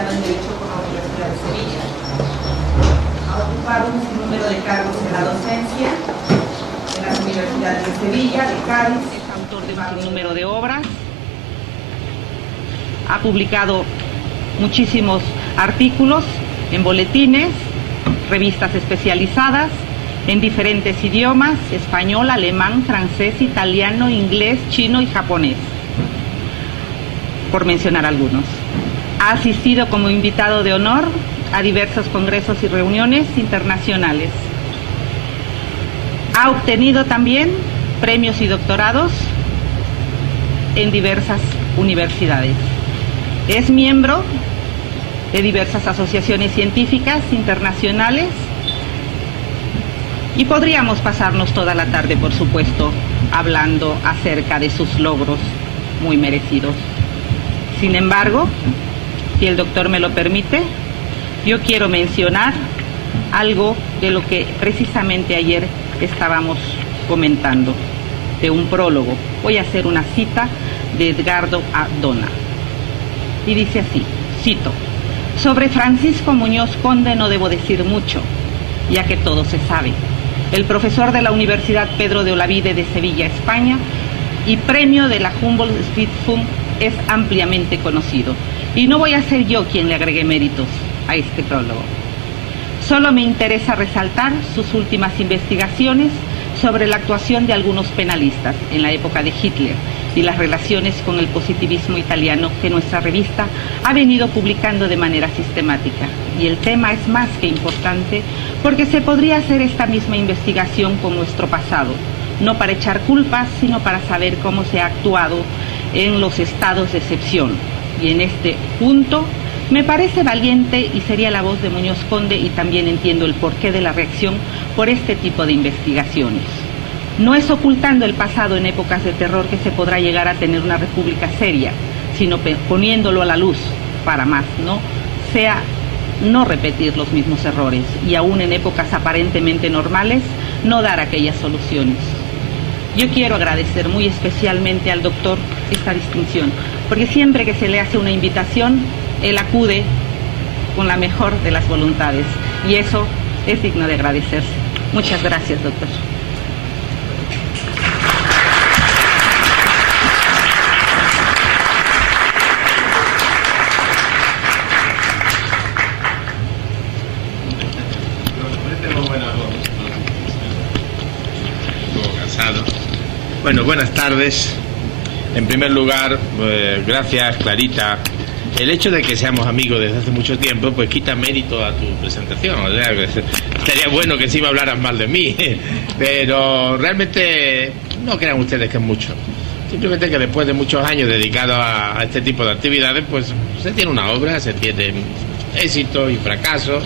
licenciado en Derecho por la Universidad de Sevilla. Ha ocupado un sinnúmero de cargos en la docencia en las universidades de Sevilla, de Cádiz. Es autor de un sinnúmero de obras. Ha publicado muchísimos artículos en boletines, revistas especializadas en diferentes idiomas: español, alemán, francés, italiano, inglés, chino y japonés, por mencionar algunos. Ha asistido como invitado de honor a diversos congresos y reuniones internacionales. Ha obtenido también premios y doctorados en diversas universidades. Es miembro de diversas asociaciones científicas internacionales y podríamos pasarnos toda la tarde, por supuesto, hablando acerca de sus logros muy merecidos. Sin embargo, si el doctor me lo permite, yo quiero mencionar algo de lo que precisamente ayer estábamos comentando, de un prólogo. Voy a hacer una cita de Edgardo Adona. Y dice así, cito: sobre Francisco Muñoz Conde no debo decir mucho, ya que todo se sabe. El profesor de la Universidad Pedro de Olavide de Sevilla, España, y premio de la Humboldt Stiftung, es ampliamente conocido. Y no voy a ser yo quien le agregue méritos a este prólogo. Solo me interesa resaltar sus últimas investigaciones sobre la actuación de algunos penalistas en la época de Hitler y las relaciones con el positivismo italiano que nuestra revista ha venido publicando de manera sistemática. Y el tema es más que importante porque se podría hacer esta misma investigación con nuestro pasado, no para echar culpas, sino para saber cómo se ha actuado en los estados de excepción. Y en este punto me parece valiente y sería la voz de Muñoz Conde, y también entiendo el porqué de la reacción por este tipo de investigaciones. No es ocultando el pasado en épocas de terror que se podrá llegar a tener una república seria, sino poniéndolo a la luz para más, no repetir los mismos errores, y aún en épocas aparentemente normales, no dar aquellas soluciones. Yo quiero agradecer muy especialmente al doctor esta distinción, porque siempre que se le hace una invitación, él acude con la mejor de las voluntades, y eso es digno de agradecerse. Muchas gracias, doctor. Bueno, buenas tardes. En primer lugar, gracias, Clarita. El hecho de que seamos amigos desde hace mucho tiempo, pues quita mérito a tu presentación. O sea, estaría bueno que sí me hablaran mal de mí, pero realmente no crean ustedes que es mucho. Simplemente que después de muchos años dedicados a este tipo de actividades, pues se tiene una obra, se tiene éxito y fracaso,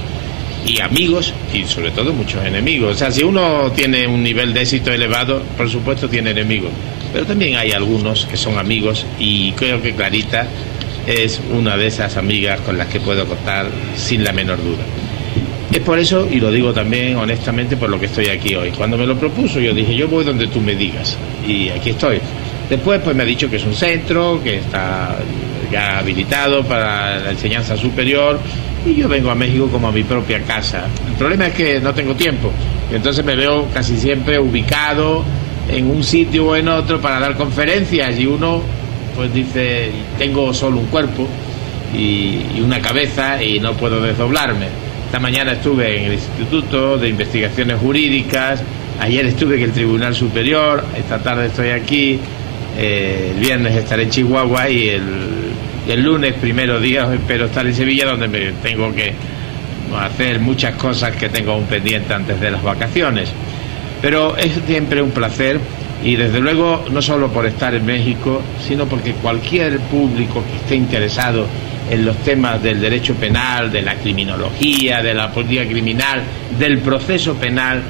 y amigos, y sobre todo muchos enemigos. O sea, si uno tiene un nivel de éxito elevado, por supuesto tiene enemigos, pero también hay algunos que son amigos, y creo que Clarita es una de esas amigas con las que puedo contar sin la menor duda. Es por eso, y lo digo también honestamente, por lo que estoy aquí hoy. Cuando me lo propuso, yo dije, yo voy donde tú me digas, y aquí estoy. Después pues me ha dicho que es un centro, que está ya habilitado para la enseñanza superior, y yo vengo a México como a mi propia casa. El problema es que no tengo tiempo, y entonces me veo casi siempre ubicado en un sitio o en otro para dar conferencias, y uno pues dice, tengo solo un cuerpo y una cabeza y no puedo desdoblarme. Esta mañana estuve en el Instituto de Investigaciones Jurídicas, ayer estuve en el Tribunal Superior, esta tarde estoy aquí, el viernes estaré en Chihuahua, y el lunes, primero día, espero estar en Sevilla, donde me tengo que hacer muchas cosas que tengo aún pendientes antes de las vacaciones. Pero es siempre un placer, y desde luego no solo por estar en México, sino porque cualquier público que esté interesado en los temas del derecho penal, de la criminología, de la política criminal, del proceso penal,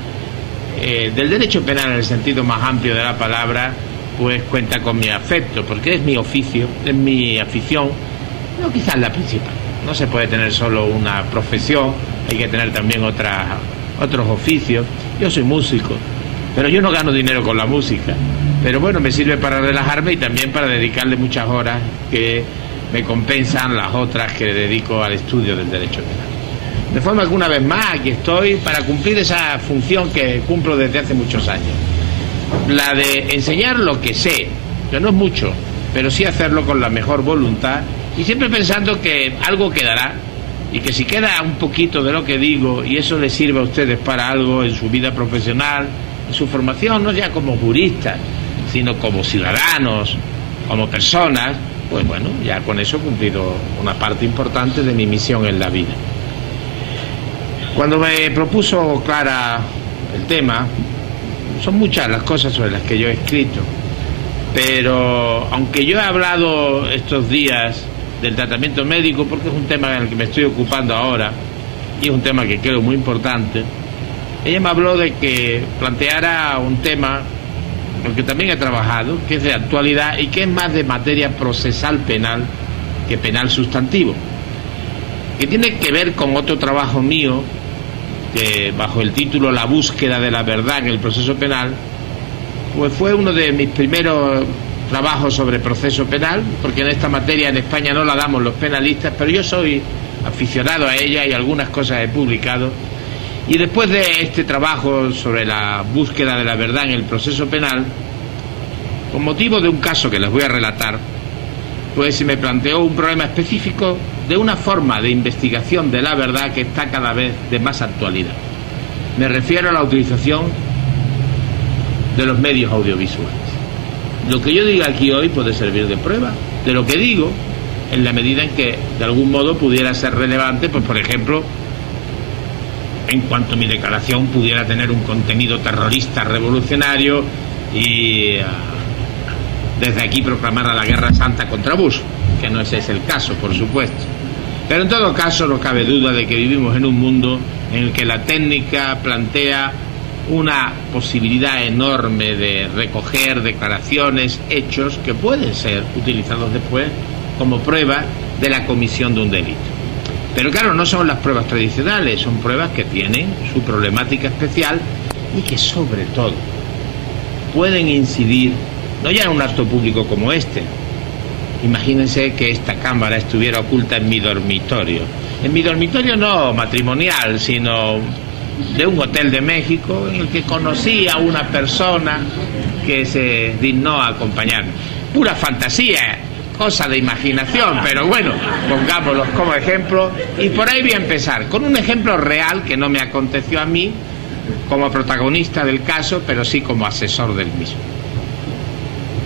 del derecho penal en el sentido más amplio de la palabra, pues cuenta con mi afecto, porque es mi oficio, es mi afición, no quizás la principal. No se puede tener solo una profesión, hay que tener también otros oficios. Yo soy músico, pero yo no gano dinero con la música, pero bueno, me sirve para relajarme y también para dedicarle muchas horas que me compensan las otras que le dedico al estudio del derecho penal. De forma que una vez más aquí estoy para cumplir esa función que cumplo desde hace muchos años. La de enseñar lo que sé, que no es mucho, pero sí hacerlo con la mejor voluntad y siempre pensando que algo quedará y que si queda un poquito de lo que digo y eso les sirve a ustedes para algo en su vida profesional, en su formación, no ya como juristas, sino como ciudadanos, como personas, pues bueno, ya con eso he cumplido una parte importante de mi misión en la vida. Cuando me propuso Clara el tema, son muchas las cosas sobre las que yo he escrito, pero aunque yo he hablado estos días del tratamiento médico, porque es un tema en el que me estoy ocupando ahora, y es un tema que creo muy importante, ella me habló de que planteara un tema en el que también he trabajado, que es de actualidad y que es más de materia procesal penal que penal sustantivo, que tiene que ver con otro trabajo mío, que bajo el título La búsqueda de la verdad en el proceso penal, pues fue uno de mis primeros trabajos sobre proceso penal, porque en esta materia en España no la damos los penalistas, pero yo soy aficionado a ella y algunas cosas he publicado. Y después de este trabajo sobre la búsqueda de la verdad en el proceso penal, con motivo de un caso que les voy a relatar, pues se me planteó un problema específico de una forma de investigación de la verdad que está cada vez de más actualidad. Me refiero a la utilización de los medios audiovisuales. Lo que yo diga aquí hoy puede servir de prueba de lo que digo, en la medida en que de algún modo pudiera ser relevante, pues por ejemplo, en cuanto mi declaración pudiera tener un contenido terrorista revolucionario y desde aquí proclamar a la guerra santa contra Bush, que no ese es el caso, por supuesto. Pero en todo caso no cabe duda de que vivimos en un mundo en el que la técnica plantea una posibilidad enorme de recoger declaraciones, hechos que pueden ser utilizados después como prueba de la comisión de un delito. Pero claro, no son las pruebas tradicionales, son pruebas que tienen su problemática especial y que sobre todo pueden incidir no ya en un acto público como este. Imagínense que esta cámara estuviera oculta en mi dormitorio. En mi dormitorio no matrimonial, sino de un hotel de México en el que conocí a una persona que se dignó a acompañarme. Pura fantasía, cosa de imaginación, pero bueno, pongámoslos como ejemplo. Y por ahí voy a empezar, con un ejemplo real que no me aconteció a mí como protagonista del caso, pero sí como asesor del mismo.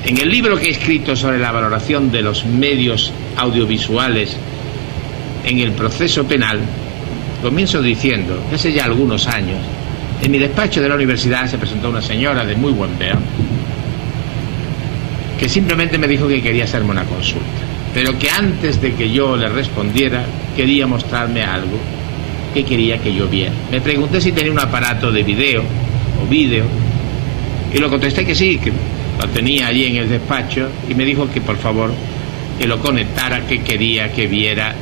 En el libro que he escrito sobre la valoración de los medios audiovisuales en el proceso penal, comienzo diciendo, hace ya algunos años, en mi despacho de la universidad se presentó una señora de muy buen ver, que simplemente me dijo que quería hacerme una consulta, pero que antes de que yo le respondiera, quería mostrarme algo que quería que yo viera. Me pregunté si tenía un aparato de video o vídeo, y lo contesté que sí, que lo tenía allí en el despacho, y me dijo que por favor que lo conectara, que quería que viera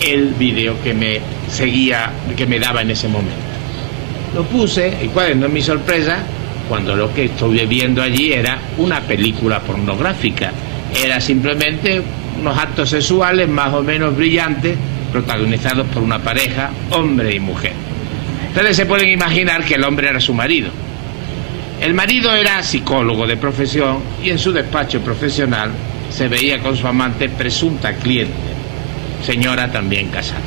el vídeo que me seguía, que me daba en ese momento. Lo puse, y cuál no es mi sorpresa, cuando lo que estuve viendo allí era una película pornográfica. Era simplemente unos actos sexuales más o menos brillantes, protagonizados por una pareja, hombre y mujer. Ustedes se pueden imaginar que el hombre era su marido. El marido era psicólogo de profesión y en su despacho profesional se veía con su amante, presunta cliente, señora también casada.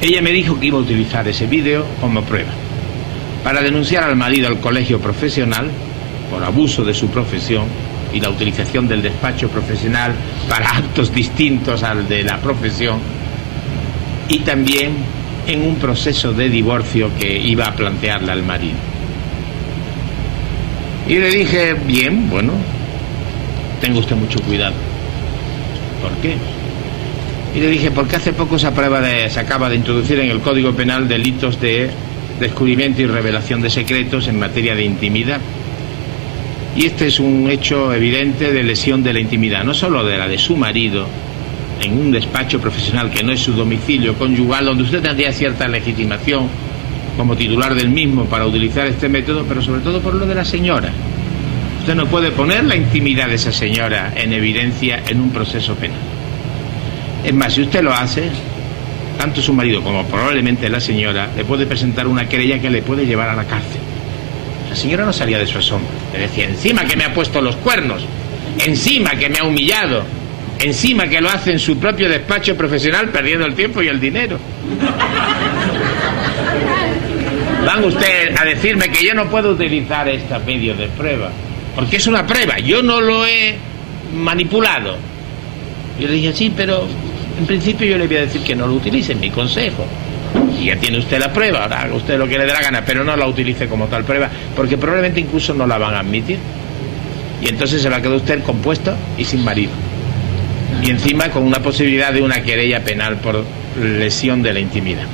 Ella me dijo que iba a utilizar ese vídeo como prueba para denunciar al marido al colegio profesional por abuso de su profesión y la utilización del despacho profesional para actos distintos al de la profesión, y también en un proceso de divorcio que iba a plantearle al marido. Y le dije, bien, bueno, tenga usted mucho cuidado. ¿Por qué? Y le dije, porque hace poco se acaba de introducir en el Código Penal delitos de descubrimiento y revelación de secretos en materia de intimidad. Y este es un hecho evidente de lesión de la intimidad, no solo de la de su marido, en un despacho profesional que no es su domicilio conyugal, donde usted tendría cierta legitimación como titular del mismo para utilizar este método, pero sobre todo por lo de la señora, Usted no puede poner la intimidad de esa señora en evidencia en un proceso penal. Es más, si usted lo hace, tanto su marido como probablemente la señora le puede presentar una querella que le puede llevar a la cárcel. La señora no salía de su asombro. Le decía, encima que me ha puesto los cuernos, encima que me ha humillado, encima que lo hace en su propio despacho profesional perdiendo el tiempo y el dinero. Van ustedes a decirme que yo no puedo utilizar este medio de prueba, porque es una prueba, yo no lo he manipulado. Yo le dije, sí, pero en principio yo le voy a decir que no lo utilice, en mi consejo. Y ya tiene usted la prueba, ahora haga usted lo que le dé la gana, pero no la utilice como tal prueba, porque probablemente incluso no la van a admitir. Y entonces se va a quedar usted compuesto y sin marido. Y encima con una posibilidad de una querella penal por lesión de la intimidad.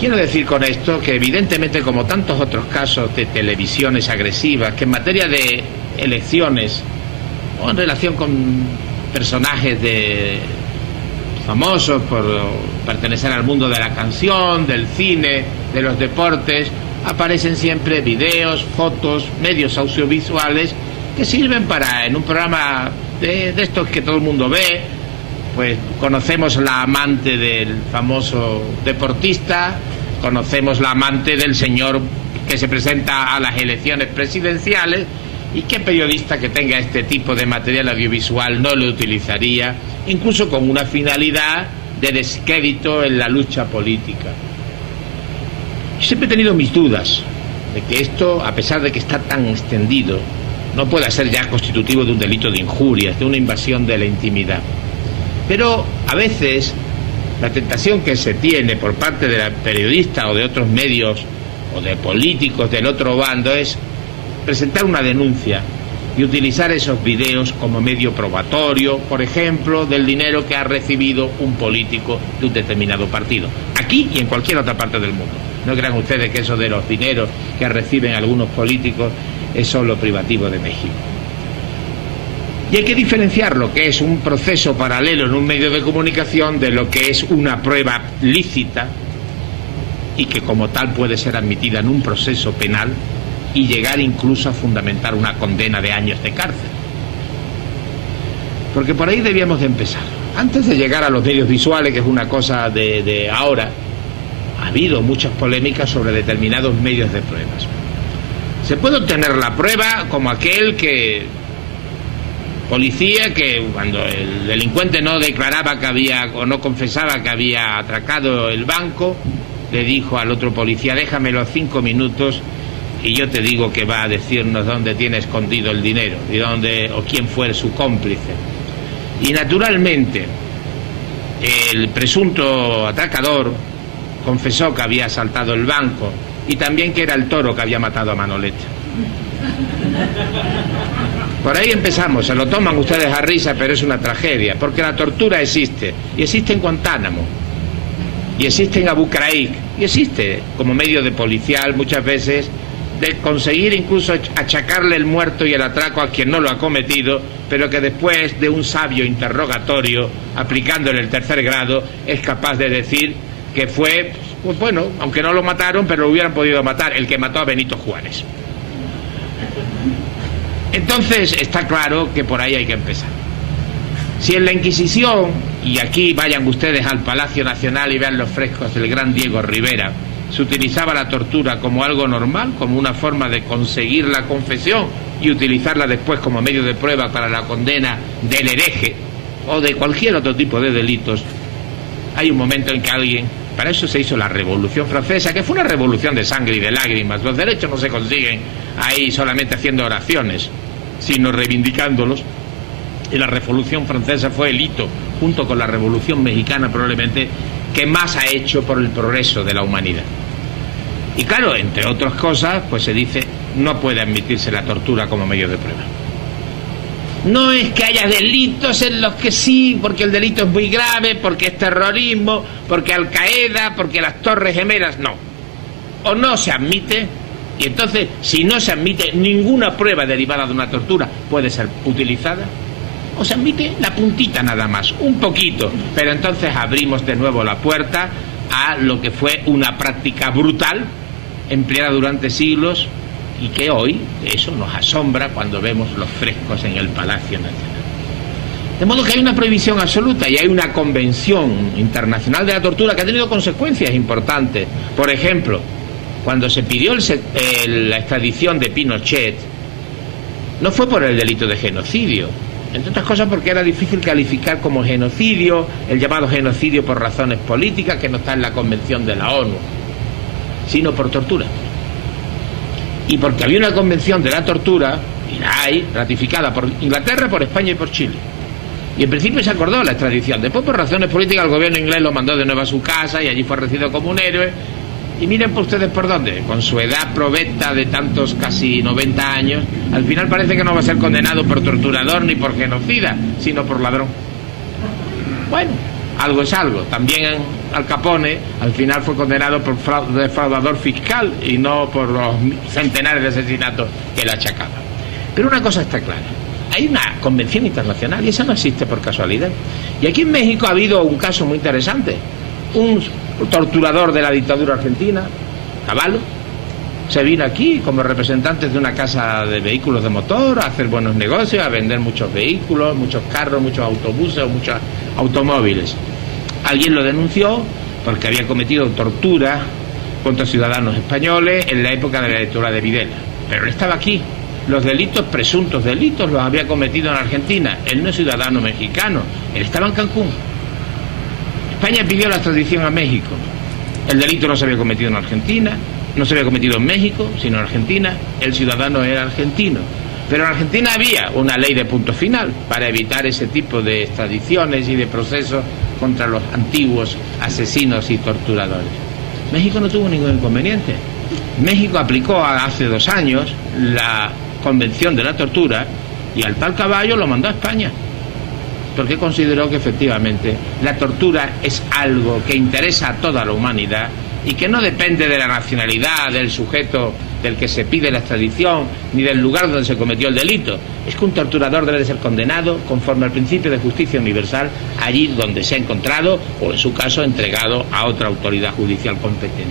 Quiero decir con esto que evidentemente, como tantos otros casos de televisiones agresivas, que en materia de elecciones o en relación con personajes de famosos por pertenecer al mundo de la canción, del cine, de los deportes, aparecen siempre videos, fotos, medios audiovisuales que sirven para, en un programa de estos que todo el mundo ve, pues conocemos la amante del famoso deportista, conocemos la amante del señor que se presenta a las elecciones presidenciales, y qué periodista que tenga este tipo de material audiovisual no lo utilizaría, incluso con una finalidad de descrédito en la lucha política. Yo siempre he tenido mis dudas de que esto, a pesar de que está tan extendido, no pueda ser ya constitutivo de un delito de injurias, de una invasión de la intimidad. Pero a veces la tentación que se tiene por parte de la periodista o de otros medios o de políticos del otro bando es presentar una denuncia y utilizar esos videos como medio probatorio, por ejemplo, del dinero que ha recibido un político de un determinado partido, aquí y en cualquier otra parte del mundo. No crean ustedes que eso de los dineros que reciben algunos políticos es solo privativo de México. Y hay que diferenciar lo que es un proceso paralelo en un medio de comunicación de lo que es una prueba lícita y que como tal puede ser admitida en un proceso penal y llegar incluso a fundamentar una condena de años de cárcel. Porque por ahí debíamos de empezar. Antes de llegar a los medios visuales, que es una cosa de ahora, ha habido muchas polémicas sobre determinados medios de pruebas. Se puede obtener la prueba como aquel policía que cuando el delincuente no declaraba que había o no confesaba que había atracado el banco, le dijo al otro policía, déjamelo 5 minutos y yo te digo que va a decirnos dónde tiene escondido el dinero y dónde o quién fue su cómplice. Y naturalmente el presunto atracador confesó que había asaltado el banco y también que era el toro que había matado a Manolete. Por ahí empezamos, se lo toman ustedes a risa, pero es una tragedia, porque la tortura existe, y existe en Guantánamo, y existe en Abu Ghraib, y existe como medio de policial muchas veces de conseguir incluso achacarle el muerto y el atraco a quien no lo ha cometido, pero que después de un sabio interrogatorio, aplicándole el 3er grado, es capaz de decir que fue, pues bueno, aunque no lo mataron, pero lo hubieran podido matar, el que mató a Benito Juárez. Entonces está claro que por ahí hay que empezar. Si en la Inquisición, y aquí vayan ustedes al Palacio Nacional y vean los frescos del gran Diego Rivera, se utilizaba la tortura como algo normal, como una forma de conseguir la confesión y utilizarla después como medio de prueba para la condena del hereje o de cualquier otro tipo de delitos, hay un momento en que alguien, para eso se hizo la Revolución Francesa, que fue una revolución de sangre y de lágrimas. Los derechos no se consiguen ahí solamente haciendo oraciones, sino reivindicándolos. Y la Revolución Francesa fue el hito, junto con la Revolución Mexicana probablemente, que más ha hecho por el progreso de la humanidad. Y claro, entre otras cosas, pues se dice, no puede admitirse la tortura como medio de prueba. No es que haya delitos en los que sí, porque el delito es muy grave, porque es terrorismo, porque Al Qaeda, porque las Torres Gemelas, no. O no se admite, y entonces, si no se admite ninguna prueba derivada de una tortura puede ser utilizada, o se admite la puntita nada más, un poquito, pero entonces abrimos de nuevo la puerta a lo que fue una práctica brutal, empleada durante siglos y que hoy eso nos asombra cuando vemos los frescos en el Palacio Nacional. De modo que hay una prohibición absoluta y hay una convención internacional de la tortura que ha tenido consecuencias importantes. Por ejemplo, cuando se pidió la extradición de Pinochet, no fue por el delito de genocidio, entre otras cosas porque era difícil calificar como genocidio el llamado genocidio por razones políticas, que no está en la Convención de la ONU, sino por tortura. Y porque había una convención de la tortura, y la hay, ratificada por Inglaterra, por España y por Chile. Y en principio se acordó la extradición. Después, por razones políticas, el gobierno inglés lo mandó de nuevo a su casa y allí fue recibido como un héroe. Y miren por ustedes por dónde, con su edad provecta de tantos casi 90 años, al final parece que no va a ser condenado por torturador ni por genocida, sino por ladrón. Bueno, algo es algo. También Al Capone al final fue condenado por defraudador fiscal y no por los centenares de asesinatos que le achacaba. Pero una cosa está clara: hay una convención internacional y esa no existe por casualidad. Y aquí en México ha habido un caso muy interesante. Un torturador de la dictadura argentina, Cavallo, se vino aquí como representante de una casa de vehículos de motor a hacer buenos negocios, a vender muchos vehículos, muchos carros, muchos autobuses, muchos automóviles. Alguien lo denunció porque había cometido tortura contra ciudadanos españoles en la época de la dictadura de Videla. Pero él estaba aquí. Los delitos, presuntos delitos, los había cometido en Argentina. Él no es ciudadano mexicano, él estaba en Cancún. España pidió la extradición a México. El delito no se había cometido en Argentina, no se había cometido en México, sino en Argentina. El ciudadano era argentino. Pero en Argentina había una ley de punto final para evitar ese tipo de extradiciones y de procesos contra los antiguos asesinos y torturadores. México no tuvo ningún inconveniente. México aplicó hace 2 años la Convención de la Tortura y al tal Cavallo lo mandó a España, porque consideró que efectivamente la tortura es algo que interesa a toda la humanidad y que no depende de la nacionalidad del sujeto del que se pide la extradición ni del lugar donde se cometió el delito. Es que un torturador debe de ser condenado conforme al principio de justicia universal allí donde se ha encontrado, o en su caso entregado a otra autoridad judicial competente.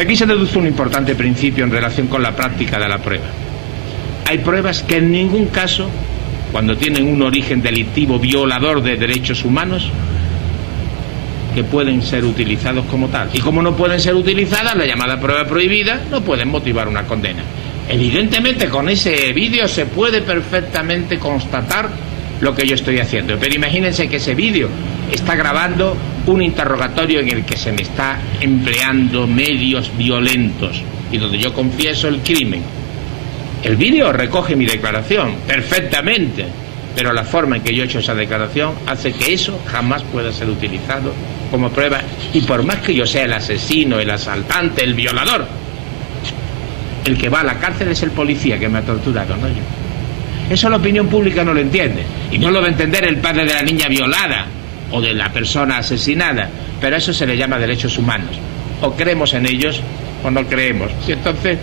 Aquí se deduce un importante principio en relación con la práctica de la prueba. Hay pruebas que en ningún caso, cuando tienen un origen delictivo violador de derechos humanos, que pueden ser utilizados como tal. Y como no pueden ser utilizadas, la llamada prueba prohibida, no pueden motivar una condena. Evidentemente con ese vídeo se puede perfectamente constatar lo que yo estoy haciendo. Pero imagínense que ese vídeo está grabando un interrogatorio en el que se me está empleando medios violentos y donde yo confieso el crimen. El vídeo recoge mi declaración perfectamente, pero la forma en que yo he hecho esa declaración hace que eso jamás pueda ser utilizado como prueba, y por más que yo sea el asesino, el asaltante, el violador, el que va a la cárcel es el policía que me ha torturado, no yo. Eso la opinión pública no lo entiende, y no lo va a entender el padre de la niña violada o de la persona asesinada, pero a eso se le llama derechos humanos. O creemos en ellos o no creemos, y entonces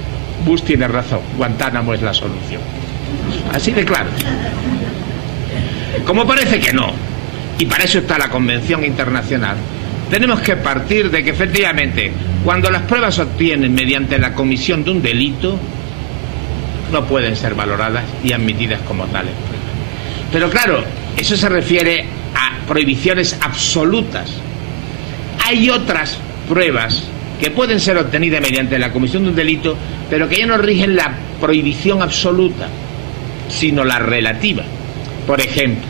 Bush tiene razón, Guantánamo es la solución. Así de claro. Como parece que no, y para eso está la Convención Internacional, tenemos que partir de que efectivamente cuando las pruebas se obtienen mediante la comisión de un delito, no pueden ser valoradas y admitidas como tales pruebas. Pero claro, eso se refiere a prohibiciones absolutas. Hay otras pruebas que pueden ser obtenidas mediante la comisión de un delito, pero que ya no rigen la prohibición absoluta, sino la relativa. Por ejemplo,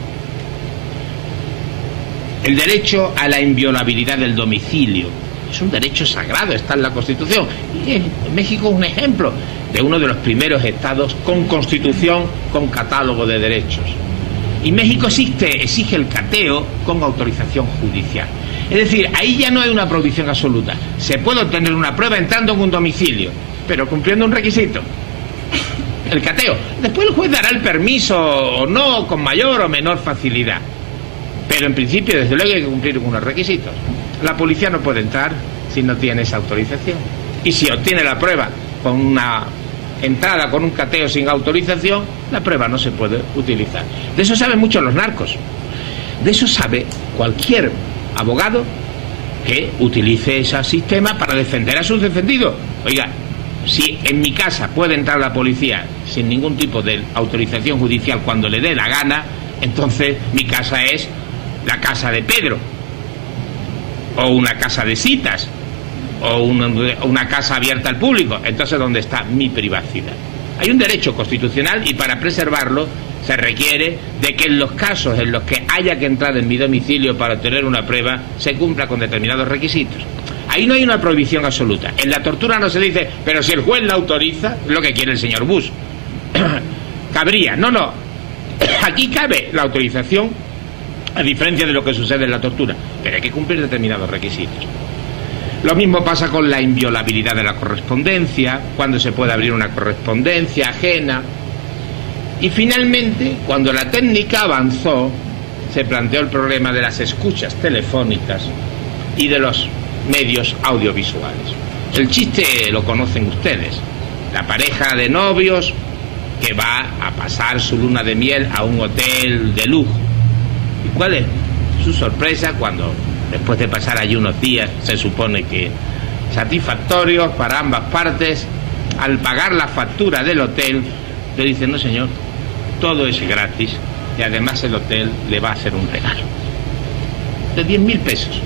el derecho a la inviolabilidad del domicilio es un derecho sagrado, está en la Constitución. Y México es un ejemplo de uno de los primeros estados con Constitución, con catálogo de derechos. Y México exige el cateo con autorización judicial. Es decir, ahí ya no hay una prohibición absoluta. Se puede obtener una prueba entrando en un domicilio, pero cumpliendo un requisito: el cateo. Después el juez dará el permiso o no, con mayor o menor facilidad. Pero en principio, desde luego, hay que cumplir unos requisitos. La policía no puede entrar si no tiene esa autorización. Y si obtiene la prueba con una entrada, con un cateo sin autorización, la prueba no se puede utilizar. De eso saben mucho los narcos. De eso sabe cualquier abogado que utilice ese sistema para defender a sus defendidos. Oiga, Si en mi casa puede entrar la policía sin ningún tipo de autorización judicial cuando le dé la gana, entonces mi casa es la casa de Pedro, o una casa de citas, o una casa abierta al público. Entonces, ¿dónde está mi privacidad? Hay un derecho constitucional y para preservarlo se requiere de que en los casos en los que haya que entrar en mi domicilio para obtener una prueba se cumpla con determinados requisitos. Ahí no hay una prohibición absoluta. En la tortura no se dice, pero si el juez la autoriza, es lo que quiere el señor Bush. Cabría. No. Aquí cabe la autorización, a diferencia de lo que sucede en la tortura, pero hay que cumplir determinados requisitos. Lo mismo pasa con la inviolabilidad de la correspondencia, cuando se puede abrir una correspondencia ajena. Y finalmente, cuando la técnica avanzó, se planteó el problema de las escuchas telefónicas y de los medios audiovisuales. El chiste lo conocen ustedes. La pareja de novios que va a pasar su luna de miel a un hotel de lujo. ¿Y cuál es su sorpresa cuando, después de pasar allí unos días, se supone que satisfactorios para ambas partes, al pagar la factura del hotel, le dicen, no señor, todo es gratis y además el hotel le va a hacer un regalo de 10.000 pesos.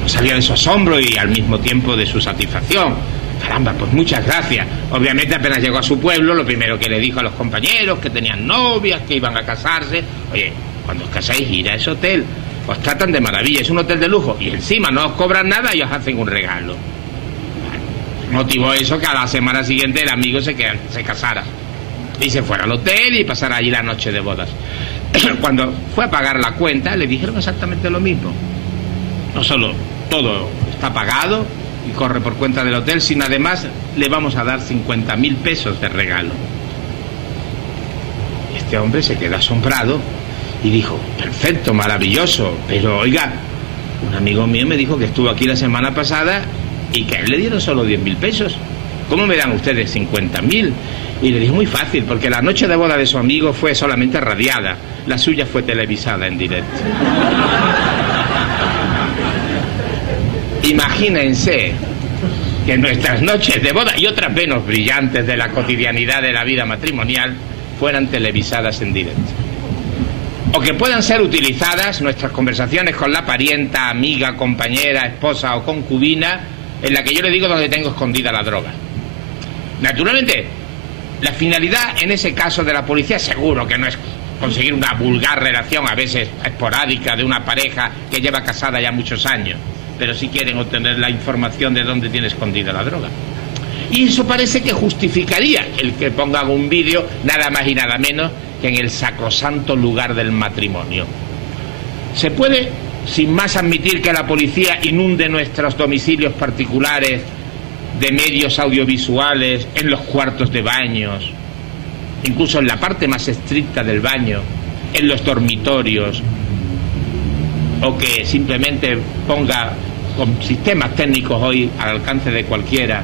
No salía de su asombro y al mismo tiempo de su satisfacción. Caramba, pues muchas gracias. Obviamente apenas llegó a su pueblo, lo primero que le dijo a los compañeros que tenían novias, que iban a casarse: oye, cuando os casáis, ir a ese hotel, os tratan de maravilla, es un hotel de lujo y encima no os cobran nada y os hacen un regalo. Motivó eso que a la semana siguiente el amigo se casara y se fuera al hotel y pasara allí la noche de bodas. Cuando fue a pagar la cuenta le dijeron exactamente lo mismo. No solo todo está pagado y corre por cuenta del hotel, sino además le vamos a dar 50.000 pesos de regalo. Este hombre se quedó asombrado y dijo: perfecto, maravilloso, pero oiga, un amigo mío me dijo que estuvo aquí la semana pasada y que a él le dieron solo 10.000 pesos. ¿Cómo me dan ustedes 50.000? Y le dije: muy fácil, porque la noche de boda de su amigo fue solamente radiada, la suya fue televisada en directo. Imagínense que nuestras noches de boda y otras menos brillantes de la cotidianidad de la vida matrimonial fueran televisadas en directo. O que puedan ser utilizadas nuestras conversaciones con la parienta, amiga, compañera, esposa o concubina, en la que yo le digo dónde tengo escondida la droga. Naturalmente, la finalidad en ese caso de la policía seguro que no es conseguir una vulgar relación, a veces esporádica, de una pareja que lleva casada ya muchos años, pero sí quieren obtener la información de dónde tiene escondida la droga. Y eso parece que justificaría el que pongan un vídeo nada más y nada menos que en el sacrosanto lugar del matrimonio. Se puede, sin más, admitir que la policía inunde nuestros domicilios particulares de medios audiovisuales, en los cuartos de baños, incluso en la parte más estricta del baño, en los dormitorios, o que simplemente ponga con sistemas técnicos hoy al alcance de cualquiera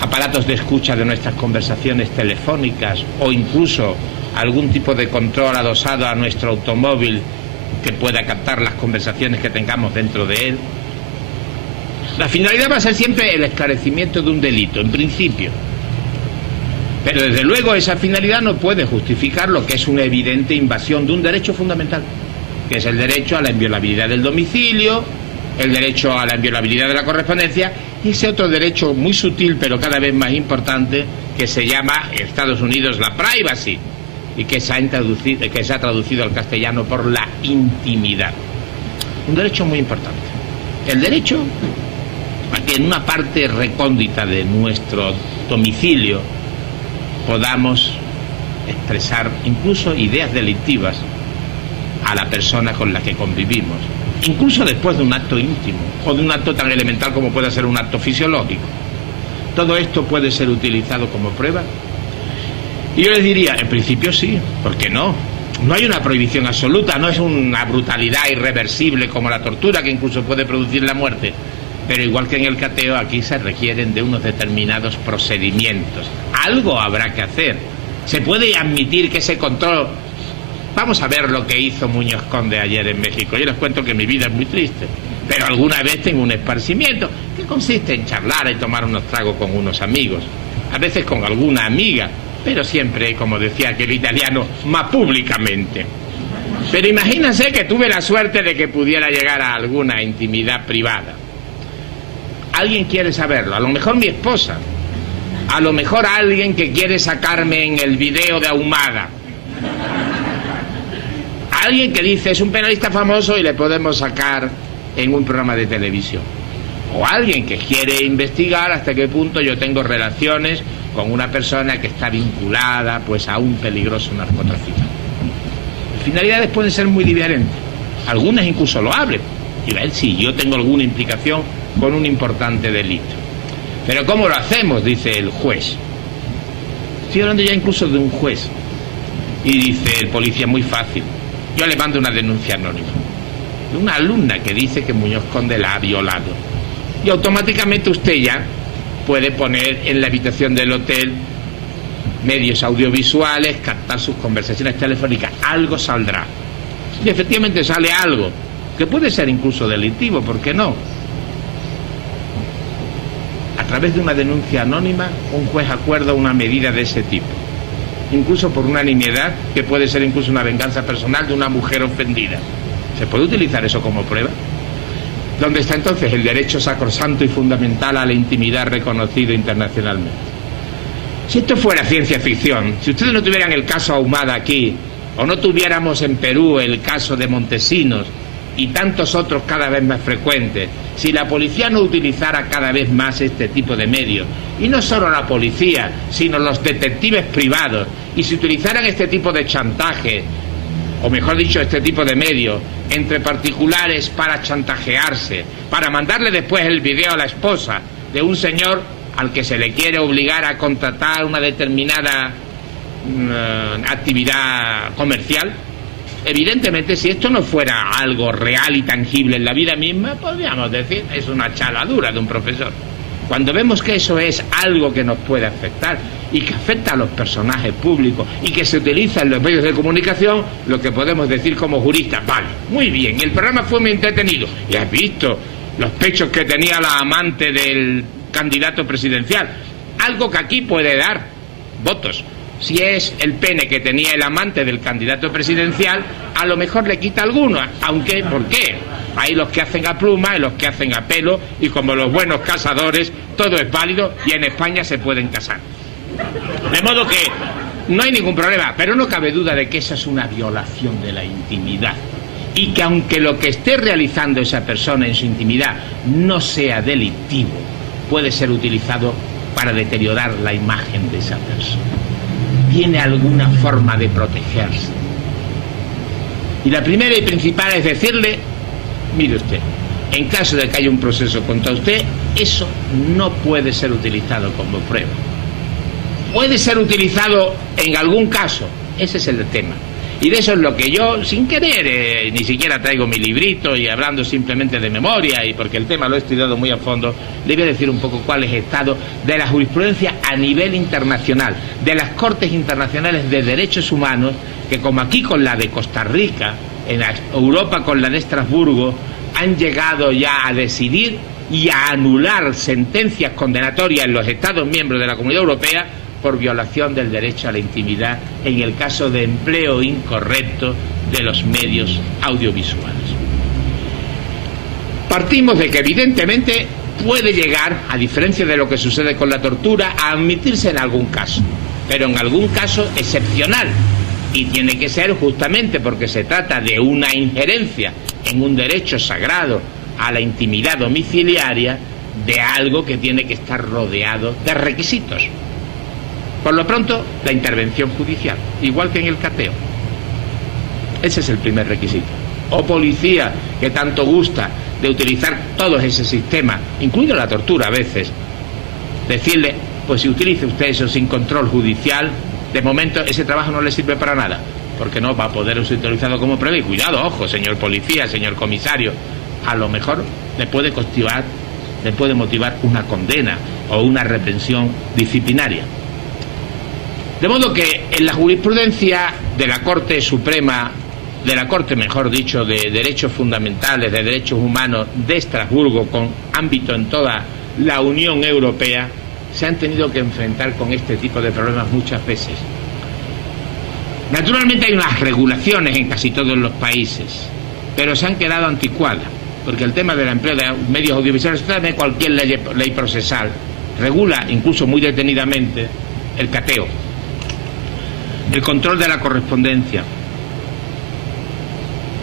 aparatos de escucha de nuestras conversaciones telefónicas, o incluso algún tipo de control adosado a nuestro automóvil que pueda captar las conversaciones que tengamos dentro de él. La finalidad va a ser siempre el esclarecimiento de un delito, en principio. Pero desde luego esa finalidad no puede justificar lo que es una evidente invasión de un derecho fundamental, que es el derecho a la inviolabilidad del domicilio, el derecho a la inviolabilidad de la correspondencia y ese otro derecho muy sutil pero cada vez más importante que se llama en Estados Unidos la privacy y que se ha traducido al castellano por la intimidad. Un derecho muy importante. El derecho a que en una parte recóndita de nuestro domicilio podamos expresar incluso ideas delictivas a la persona con la que convivimos, incluso después de un acto íntimo o de un acto tan elemental como puede ser un acto fisiológico. Todo esto puede ser utilizado como prueba. Y yo les diría, en principio sí, ¿por qué no? No hay una prohibición absoluta, no es una brutalidad irreversible como la tortura, que incluso puede producir la muerte. Pero igual que en el cateo, aquí se requieren de unos determinados procedimientos. Algo habrá que hacer. Se puede admitir que ese control... Vamos a ver lo que hizo Muñoz Conde ayer en México. Yo les cuento que mi vida es muy triste, pero alguna vez tengo un esparcimiento que consiste en charlar y tomar unos tragos con unos amigos, a veces con alguna amiga, pero siempre, como decía aquel italiano, más públicamente. Pero imagínense que tuve la suerte de que pudiera llegar a alguna intimidad privada. Alguien quiere saberlo, a lo mejor mi esposa, a lo mejor alguien que quiere sacarme en el video de Ahumada, alguien que dice es un periodista famoso y le podemos sacar en un programa de televisión, o alguien que quiere investigar hasta qué punto yo tengo relaciones con una persona que está vinculada pues a un peligroso narcotraficante. Las finalidades pueden ser muy diferentes, algunas incluso loables, y ver si yo tengo alguna implicación con un importante delito. Pero ¿cómo lo hacemos?, dice el juez. Estoy hablando ya incluso de un juez. Y dice el policía, muy fácil, yo le mando una denuncia anónima de una alumna que dice que Muñoz Conde la ha violado, y automáticamente usted ya puede poner en la habitación del hotel medios audiovisuales, captar sus conversaciones telefónicas, algo saldrá. Y efectivamente sale algo que puede ser incluso delictivo, ¿por qué no? A través de una denuncia anónima, un juez acuerda una medida de ese tipo, incluso por una nimiedad que puede ser incluso una venganza personal de una mujer ofendida. ¿Se puede utilizar eso como prueba? ¿Dónde está entonces el derecho sacrosanto y fundamental a la intimidad reconocido internacionalmente? Si esto fuera ciencia ficción, si ustedes no tuvieran el caso Ahumada aquí, o no tuviéramos en Perú el caso de Montesinos y tantos otros cada vez más frecuentes, si la policía no utilizara cada vez más este tipo de medios, y no solo la policía, sino los detectives privados, y si utilizaran este tipo de chantaje, o mejor dicho, este tipo de medios, entre particulares para chantajearse, para mandarle después el video a la esposa de un señor al que se le quiere obligar a contratar una determinada actividad comercial. Evidentemente, si esto no fuera algo real y tangible en la vida misma, podríamos decir, es una chaladura de un profesor. Cuando vemos que eso es algo que nos puede afectar y que afecta a los personajes públicos y que se utiliza en los medios de comunicación, lo que podemos decir como juristas, vale, muy bien, el programa fue muy entretenido, y has visto los pechos que tenía la amante del candidato presidencial, algo que aquí puede dar votos. Si es el pene que tenía el amante del candidato presidencial, a lo mejor le quita alguno, aunque, ¿por qué? Hay los que hacen a pluma y los que hacen a pelo, y como los buenos casadores, todo es válido y en España se pueden casar. De modo que no hay ningún problema, pero no cabe duda de que esa es una violación de la intimidad, y que aunque lo que esté realizando esa persona en su intimidad no sea delictivo, puede ser utilizado para deteriorar la imagen de esa persona. Tiene alguna forma de protegerse. Y la primera y principal es decirle, mire usted, en caso de que haya un proceso contra usted, eso no puede ser utilizado como prueba. Puede ser utilizado en algún caso, ese es el tema. Y de eso es lo que yo, sin querer, ni siquiera traigo mi librito y hablando simplemente de memoria, y porque el tema lo he estudiado muy a fondo, le voy a decir un poco cuál es el estado de la jurisprudencia a nivel internacional, de las Cortes Internacionales de Derechos Humanos, que como aquí con la de Costa Rica, en Europa con la de Estrasburgo, han llegado ya a decidir y a anular sentencias condenatorias en los Estados miembros de la Comunidad Europea por violación del derecho a la intimidad en el caso de empleo incorrecto de los medios audiovisuales. Partimos de que evidentemente puede llegar, a diferencia de lo que sucede con la tortura, a admitirse en algún caso, pero en algún caso excepcional, y tiene que ser justamente porque se trata de una injerencia en un derecho sagrado a la intimidad domiciliaria, de algo que tiene que estar rodeado de requisitos. Por lo pronto, la intervención judicial, igual que en el cateo. Ese es el primer requisito. O policía, que tanto gusta de utilizar todos ese sistema, incluido la tortura a veces, decirle, pues si utilice usted eso sin control judicial, de momento ese trabajo no le sirve para nada, porque no va a poder ser utilizado como prueba. Y cuidado, ojo, señor policía, señor comisario, a lo mejor le puede motivar una condena o una reprensión disciplinaria. De modo que en la jurisprudencia de la Corte Suprema de la Corte, mejor dicho, de Derechos Fundamentales, de Derechos Humanos de Estrasburgo, con ámbito en toda la Unión Europea, se han tenido que enfrentar con este tipo de problemas muchas veces. Naturalmente hay unas regulaciones en casi todos los países, pero se han quedado anticuadas, porque el tema del empleo de medios audiovisuales, de cualquier ley procesal, regula, incluso muy detenidamente, el cateo, el control de la correspondencia,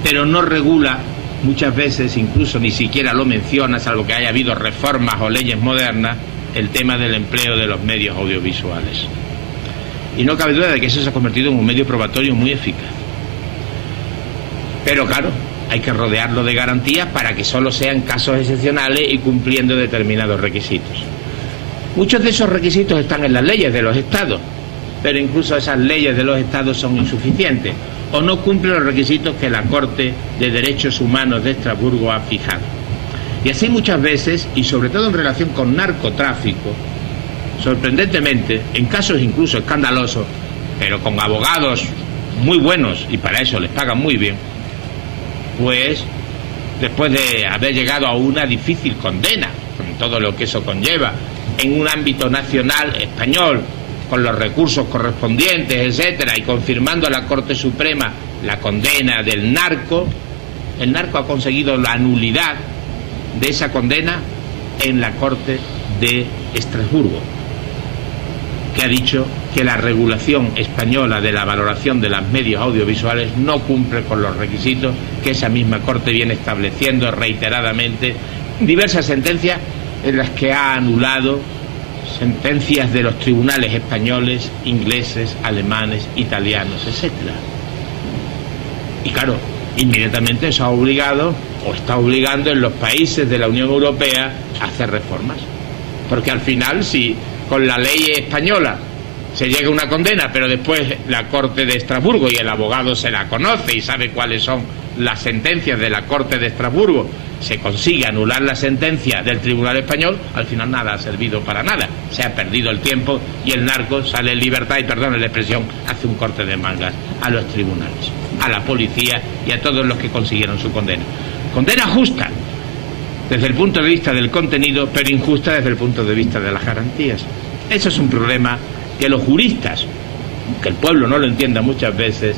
pero no regula muchas veces, incluso ni siquiera lo menciona, salvo que haya habido reformas o leyes modernas, el tema del empleo de los medios audiovisuales. Y no cabe duda de que eso se ha convertido en un medio probatorio muy eficaz. Pero claro, hay que rodearlo de garantías para que solo sean casos excepcionales y cumpliendo determinados requisitos. Muchos de esos requisitos están en las leyes de los estados, pero incluso esas leyes de los estados son insuficientes o no cumplen los requisitos que la Corte de Derechos Humanos de Estrasburgo ha fijado. Y así muchas veces, y sobre todo en relación con narcotráfico, sorprendentemente, en casos incluso escandalosos, pero con abogados muy buenos, y para eso les pagan muy bien, pues después de haber llegado a una difícil condena, con todo lo que eso conlleva, en un ámbito nacional español, con los recursos correspondientes, etcétera, y confirmando a la Corte Suprema la condena del narco, el narco ha conseguido la nulidad de esa condena en la Corte de Estrasburgo, que ha dicho que la regulación española de la valoración de los medios audiovisuales no cumple con los requisitos que esa misma Corte viene estableciendo reiteradamente, diversas sentencias en las que ha anulado sentencias de los tribunales españoles, ingleses, alemanes, italianos, etcétera. Y claro, inmediatamente eso ha obligado, o está obligando en los países de la Unión Europea a hacer reformas. Porque al final, si con la ley española se llega a una condena, pero después la Corte de Estrasburgo, y el abogado se la conoce y sabe cuáles son las sentencias de la Corte de Estrasburgo, se consigue anular la sentencia del Tribunal Español, al final nada ha servido para nada. Se ha perdido el tiempo y el narco sale en libertad y, perdón la expresión, hace un corte de mangas a los tribunales, a la policía y a todos los que consiguieron su condena. Condena justa desde el punto de vista del contenido, pero injusta desde el punto de vista de las garantías. Eso es un problema que los juristas, que el pueblo no lo entienda muchas veces,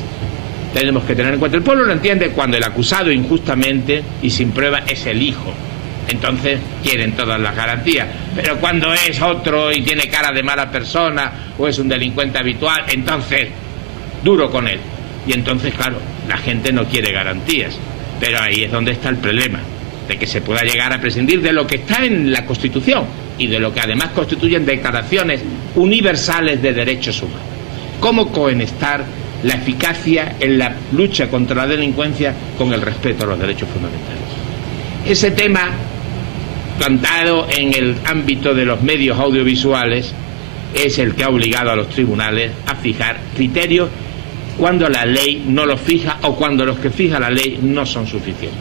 tenemos que tener en cuenta. El pueblo lo entiende cuando el acusado injustamente y sin prueba es el hijo. Entonces quieren todas las garantías. Pero cuando es otro y tiene cara de mala persona o es un delincuente habitual, entonces duro con él. Y entonces, claro, la gente no quiere garantías. Pero ahí es donde está el problema, de que se pueda llegar a prescindir de lo que está en la Constitución y de lo que además constituyen declaraciones universales de derechos humanos. ¿Cómo coenestar la eficacia en la lucha contra la delincuencia con el respeto a los derechos fundamentales? Ese tema, plantado en el ámbito de los medios audiovisuales, es el que ha obligado a los tribunales a fijar criterios cuando la ley no los fija o cuando los que fija la ley no son suficientes.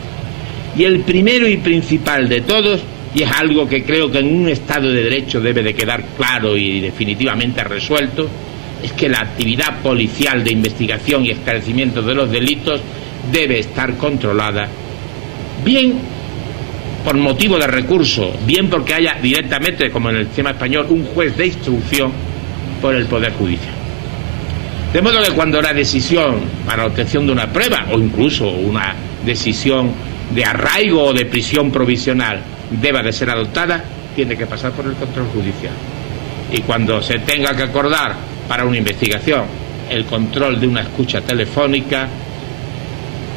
Y el primero y principal de todos, y es algo que creo que en un Estado de Derecho debe de quedar claro y definitivamente resuelto, es que la actividad policial de investigación y esclarecimiento de los delitos debe estar controlada, bien por motivo de recurso, bien porque haya directamente, como en el sistema español, un juez de instrucción por el Poder Judicial. De modo que cuando la decisión para la obtención de una prueba, o incluso una decisión de arraigo o de prisión provisional, deba de ser adoptada, tiene que pasar por el control judicial. Y cuando se tenga que acordar para una investigación el control de una escucha telefónica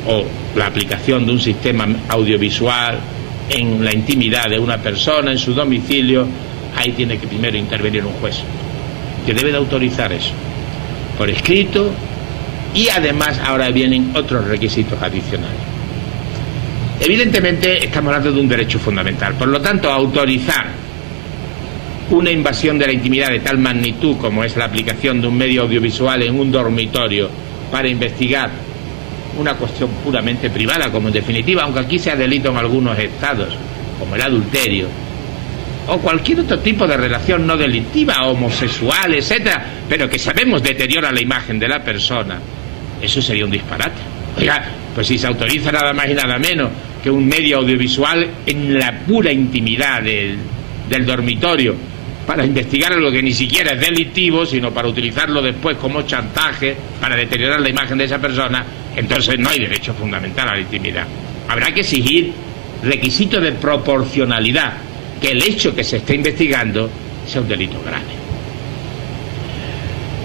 o la aplicación de un sistema audiovisual en la intimidad de una persona, en su domicilio, ahí tiene que primero intervenir un juez, que debe de autorizar eso por escrito, y además ahora vienen otros requisitos adicionales. Evidentemente estamos hablando de un derecho fundamental, por lo tanto autorizar una invasión de la intimidad de tal magnitud como es la aplicación de un medio audiovisual en un dormitorio para investigar una cuestión puramente privada, como en definitiva, aunque aquí sea delito en algunos estados, como el adulterio, o cualquier otro tipo de relación no delictiva, homosexual, etcétera, pero que sabemos deteriora la imagen de la persona, eso sería un disparate. Oiga, pues si se autoriza nada más y nada menos que un medio audiovisual en la pura intimidad del dormitorio para investigar algo que ni siquiera es delictivo, sino para utilizarlo después como chantaje para deteriorar la imagen de esa persona, entonces no hay derecho fundamental a la intimidad. Habrá que exigir requisitos de proporcionalidad, que el hecho que se esté investigando sea un delito grave.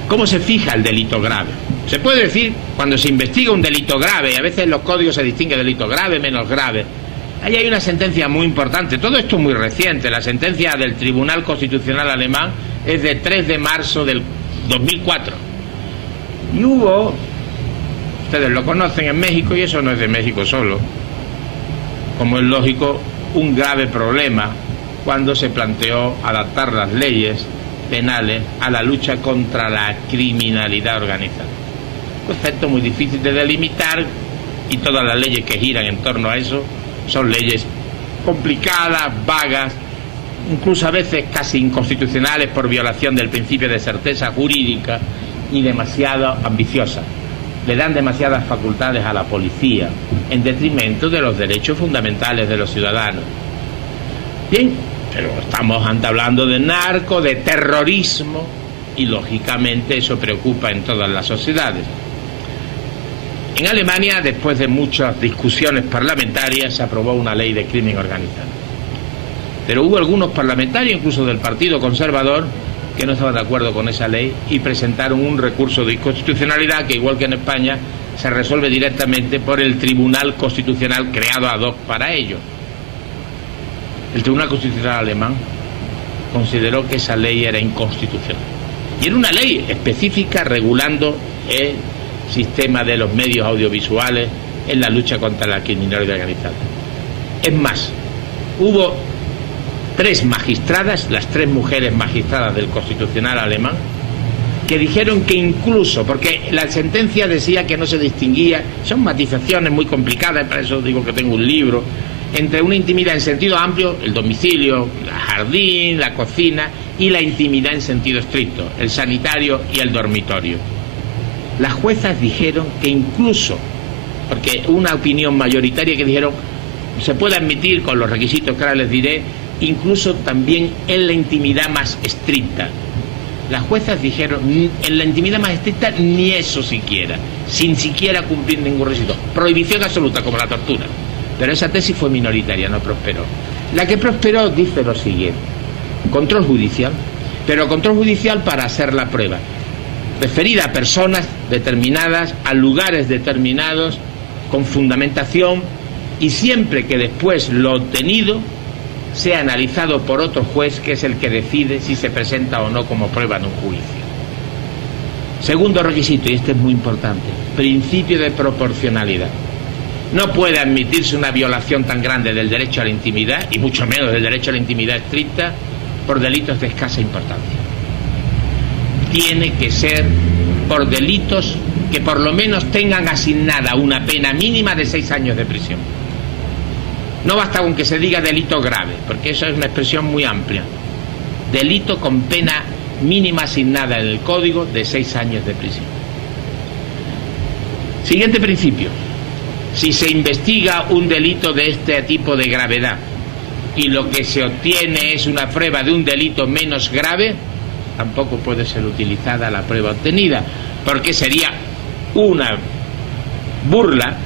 ¿Cómo se fija el delito grave? Se puede decir, cuando se investiga un delito grave, y a veces en los códigos se distingue delito grave, menos grave, ahí hay una sentencia muy importante, todo esto es muy reciente, la sentencia del Tribunal Constitucional alemán es de 3 de marzo del 2004. Y hubo, ustedes lo conocen, en México, y eso no es de México solo, como es lógico, un grave problema cuando se planteó adaptar las leyes penales a la lucha contra la criminalidad organizada. Un concepto muy difícil de delimitar, y todas las leyes que giran en torno a eso son leyes complicadas, vagas, incluso a veces casi inconstitucionales por violación del principio de certeza jurídica y demasiado ambiciosas. Le dan demasiadas facultades a la policía en detrimento de los derechos fundamentales de los ciudadanos. Bien, pero estamos hablando de narco, de terrorismo, y lógicamente eso preocupa en todas las sociedades. En Alemania, después de muchas discusiones parlamentarias, se aprobó una ley de crimen organizado. Pero hubo algunos parlamentarios, incluso del Partido Conservador, que no estaban de acuerdo con esa ley y presentaron un recurso de inconstitucionalidad que, igual que en España, se resuelve directamente por el Tribunal Constitucional creado ad hoc para ello. El Tribunal Constitucional alemán consideró que esa ley era inconstitucional. Y era una ley específica regulando el sistema de los medios audiovisuales en la lucha contra la criminalidad organizada. Es más, hubo 3 magistradas, las 3 mujeres magistradas del Constitucional alemán, que dijeron que incluso, porque la sentencia decía que no se distinguía, son matizaciones muy complicadas, para eso digo que tengo un libro, entre una intimidad en sentido amplio, el domicilio, el jardín, la cocina, y la intimidad en sentido estricto, el sanitario y el dormitorio. Las juezas dijeron que incluso, porque una opinión mayoritaria que dijeron, se puede admitir con los requisitos que ahora les diré, incluso también en la intimidad más estricta. Las juezas dijeron, en la intimidad más estricta ni eso siquiera, sin siquiera cumplir ningún requisito. Prohibición absoluta, como la tortura. Pero esa tesis fue minoritaria, no prosperó. La que prosperó dice lo siguiente: control judicial, pero control judicial para hacer la prueba, referida a personas determinadas, a lugares determinados, con fundamentación, y siempre que después lo obtenido sea analizado por otro juez, que es el que decide si se presenta o no como prueba en un juicio. Segundo requisito, y este es muy importante, principio de proporcionalidad. No puede admitirse una violación tan grande del derecho a la intimidad, y mucho menos del derecho a la intimidad estricta, por delitos de escasa importancia. Tiene que ser por delitos que por lo menos tengan asignada una pena mínima de 6 años de prisión. No basta con que se diga delito grave, porque eso es una expresión muy amplia. Delito con pena mínima asignada en el Código de 6 años de prisión. Siguiente principio: si se investiga un delito de este tipo de gravedad y lo que se obtiene es una prueba de un delito menos grave, tampoco puede ser utilizada la prueba obtenida, porque sería una burla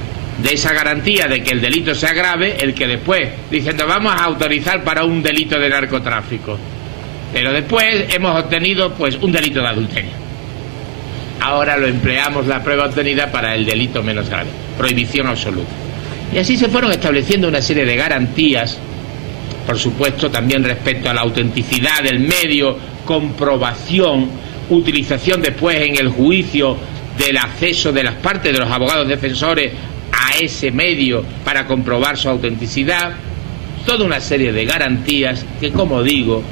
de esa garantía de que el delito sea grave, el que después, diciendo vamos a autorizar para un delito de narcotráfico, pero después hemos obtenido pues un delito de adulterio. Ahora lo empleamos la prueba obtenida para el delito menos grave. Prohibición absoluta. Y así se fueron estableciendo una serie de garantías, por supuesto también respecto a la autenticidad del medio, comprobación, utilización después en el juicio del acceso de las partes de los abogados defensores a ese medio para comprobar su autenticidad. Toda una serie de garantías que, como digo,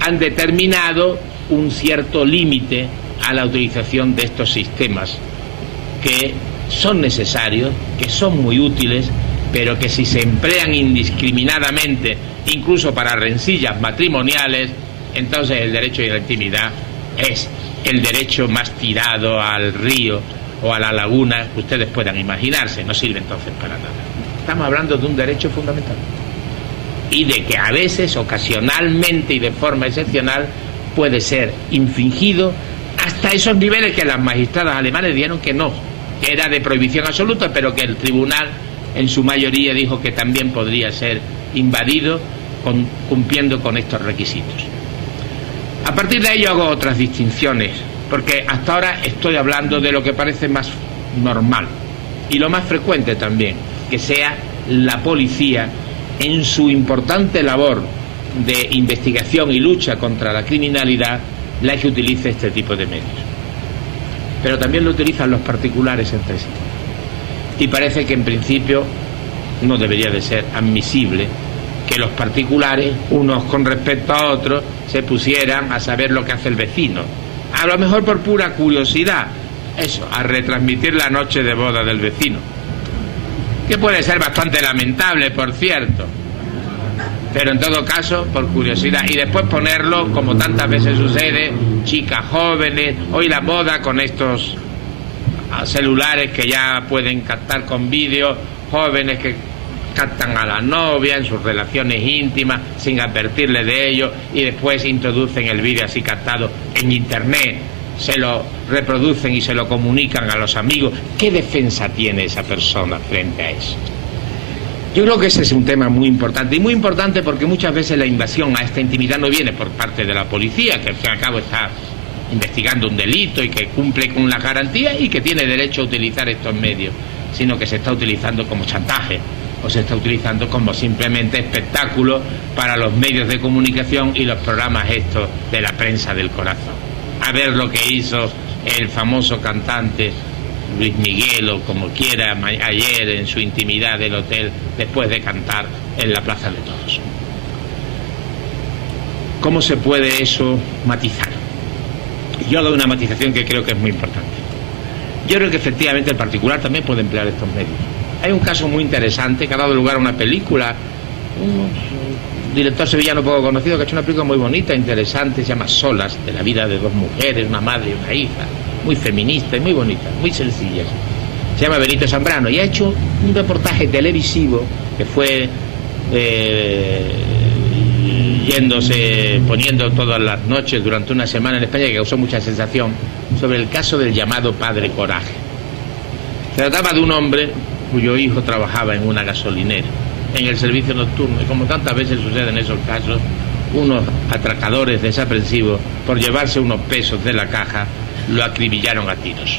han determinado un cierto límite a la utilización de estos sistemas, que son necesarios, que son muy útiles, pero que si se emplean indiscriminadamente, incluso para rencillas matrimoniales, entonces el derecho a la intimidad es el derecho más tirado al río o a la laguna que ustedes puedan imaginarse. No sirve entonces para nada. Estamos hablando de un derecho fundamental y de que a veces, ocasionalmente y de forma excepcional, puede ser infringido hasta esos niveles que las magistradas alemanes dijeron que no, que era de prohibición absoluta, pero que el tribunal en su mayoría dijo que también podría ser invadido cumpliendo con estos requisitos. A partir de ello hago otras distinciones, porque hasta ahora estoy hablando de lo que parece más normal y lo más frecuente también, que sea la policía en su importante labor de investigación y lucha contra la criminalidad, la que utilice este tipo de medios. Pero también lo utilizan los particulares entre sí. Y parece que en principio no debería de ser admisible que los particulares, unos con respecto a otros, se pusieran a saber lo que hace el vecino. A lo mejor por pura curiosidad, eso, a retransmitir la noche de boda del vecino. Que puede ser bastante lamentable, por cierto. Pero en todo caso, por curiosidad. Y después ponerlo, como tantas veces sucede, chicas jóvenes, hoy la moda con estos celulares que ya pueden captar con vídeo, jóvenes que captan a la novia en sus relaciones íntimas sin advertirle de ello y después introducen el vídeo así captado en internet, se lo reproducen y se lo comunican a los amigos. ¿Qué defensa tiene esa persona frente a eso? Yo creo que ese es un tema muy importante, y muy importante porque muchas veces la invasión a esta intimidad no viene por parte de la policía, que al fin y al cabo está investigando un delito y que cumple con las garantías y que tiene derecho a utilizar estos medios, sino que se está utilizando como chantaje o se está utilizando como simplemente espectáculo para los medios de comunicación y los programas estos de la prensa del corazón. A ver lo que hizo el famoso cantante Luis Miguel o como quiera ayer en su intimidad del hotel después de cantar en la Plaza de Toros. ¿Cómo se puede eso matizar? Yo hago una matización que creo que es muy importante. Yo creo que efectivamente el particular también puede emplear estos medios. Hay un caso muy interesante que ha dado lugar a una película, un director sevillano poco conocido que ha hecho una película muy bonita, interesante, se llama Solas, de la vida de dos mujeres, una madre y una hija, muy feminista y muy bonita, muy sencilla. Se llama Benito Zambrano y ha hecho un reportaje televisivo que fue poniendo todas las noches durante una semana en España, que causó mucha sensación, sobre el caso del llamado Padre Coraje. Se trataba de un hombre cuyo hijo trabajaba en una gasolinera, en el servicio nocturno, y como tantas veces sucede en esos casos, unos atracadores desaprensivos, por llevarse unos pesos de la caja, lo acribillaron a tiros.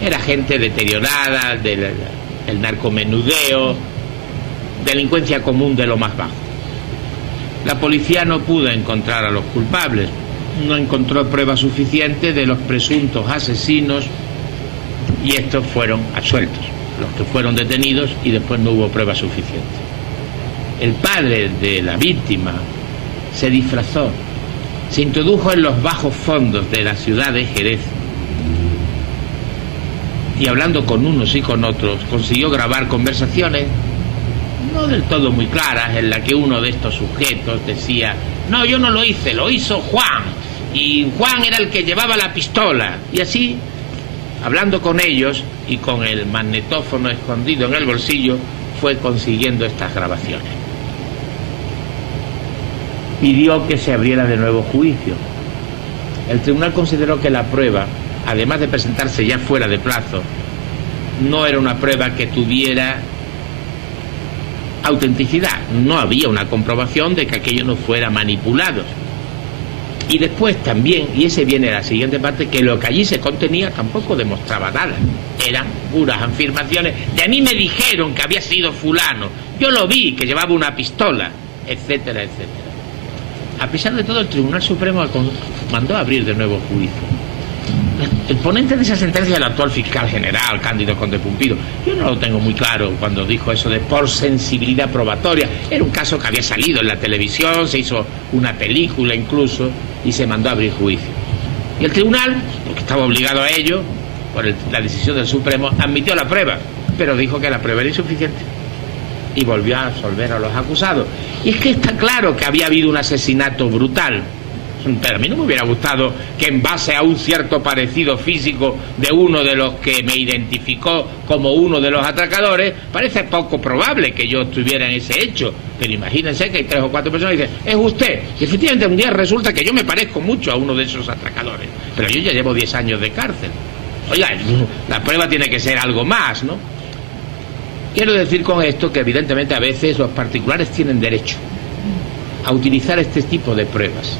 Era gente deteriorada, del narcomenudeo, delincuencia común de lo más bajo. La policía no pudo encontrar a los culpables, no encontró pruebas suficientes de los presuntos asesinos y estos fueron absueltos, los que fueron detenidos, y después no hubo pruebas suficientes. El padre de la víctima se disfrazó, se introdujo en los bajos fondos de la ciudad de Jerez y hablando con unos y con otros consiguió grabar conversaciones no del todo muy claras, en la que uno de estos sujetos decía: no, yo no lo hice, lo hizo Juan, y Juan era el que llevaba la pistola. Y así, hablando con ellos y con el magnetófono escondido en el bolsillo, fue consiguiendo estas grabaciones. Pidió que se abriera de nuevo juicio. El tribunal consideró que la prueba, además de presentarse ya fuera de plazo, no era una prueba que tuviera autenticidad. No había una comprobación de que aquello no fuera manipulado. Y después también, y ese viene a la siguiente parte, que lo que allí se contenía tampoco demostraba nada. Eran puras afirmaciones de: a mí me dijeron que había sido fulano, yo lo vi, que llevaba una pistola, etcétera, etcétera. A pesar de todo, el Tribunal Supremo mandó a abrir de nuevo juicio. El ponente de esa sentencia, el actual fiscal general, Cándido Conde Pumpido, yo no lo tengo muy claro cuando dijo eso de por sensibilidad probatoria. Era un caso que había salido en la televisión, se hizo una película incluso, y se mandó a abrir juicio. Y el tribunal, porque estaba obligado a ello, por la decisión del Supremo, admitió la prueba, pero dijo que la prueba era insuficiente y volvió a absolver a los acusados. Y es que está claro que había habido un asesinato brutal, Pero a mí no me hubiera gustado que en base a un cierto parecido físico de uno de los que me identificó como uno de los atracadores, parece poco probable que yo estuviera en ese hecho. Pero imagínense que hay 3 o 4 personas que dicen, es usted. Y efectivamente un día resulta que yo me parezco mucho a uno de esos atracadores. Pero yo ya llevo 10 años de cárcel. Oiga, la prueba tiene que ser algo más, ¿no? Quiero decir con esto que evidentemente a veces los particulares tienen derecho a utilizar este tipo de pruebas,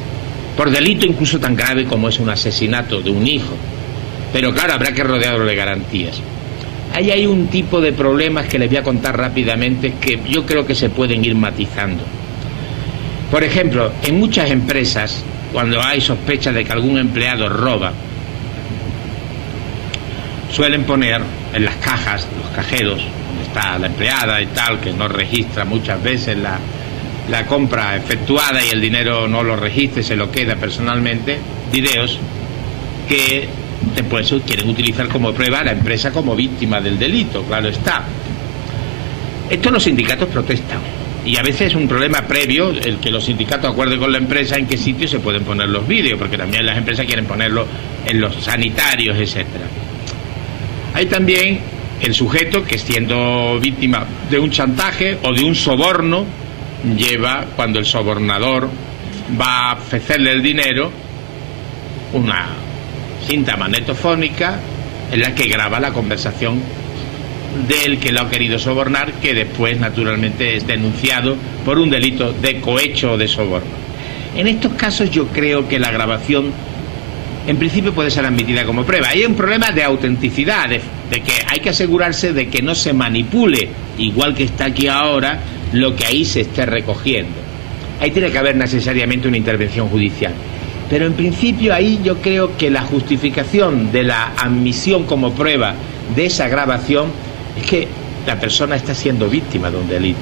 por delito incluso tan grave como es un asesinato de un hijo. Pero claro, habrá que rodearlo de garantías. Ahí hay un tipo de problemas que les voy a contar rápidamente que yo creo que se pueden ir matizando. Por ejemplo, en muchas empresas, cuando hay sospechas de que algún empleado roba, suelen poner en las cajas, los cajeros, donde está la empleada y tal, que no registra muchas veces la compra efectuada y el dinero no lo registra y se lo queda personalmente, videos que después quieren utilizar como prueba a la empresa como víctima del delito, claro está. Esto los sindicatos protestan y a veces es un problema previo el que los sindicatos acuerden con la empresa en qué sitio se pueden poner los vídeos, porque también las empresas quieren ponerlo en los sanitarios, etcétera. Hay también el sujeto que, siendo víctima de un chantaje o de un soborno, lleva, cuando el sobornador va a ofrecerle el dinero, una cinta magnetofónica en la que graba la conversación del que lo ha querido sobornar, que después naturalmente es denunciado por un delito de cohecho o de soborno. En estos casos yo creo que la grabación en principio puede ser admitida como prueba. Hay un problema de autenticidad, de que hay que asegurarse de que no se manipule, igual que está aquí ahora, lo que ahí se esté recogiendo. Ahí tiene que haber necesariamente una intervención judicial. Pero en principio ahí yo creo que la justificación de la admisión como prueba de esa grabación es que la persona está siendo víctima de un delito.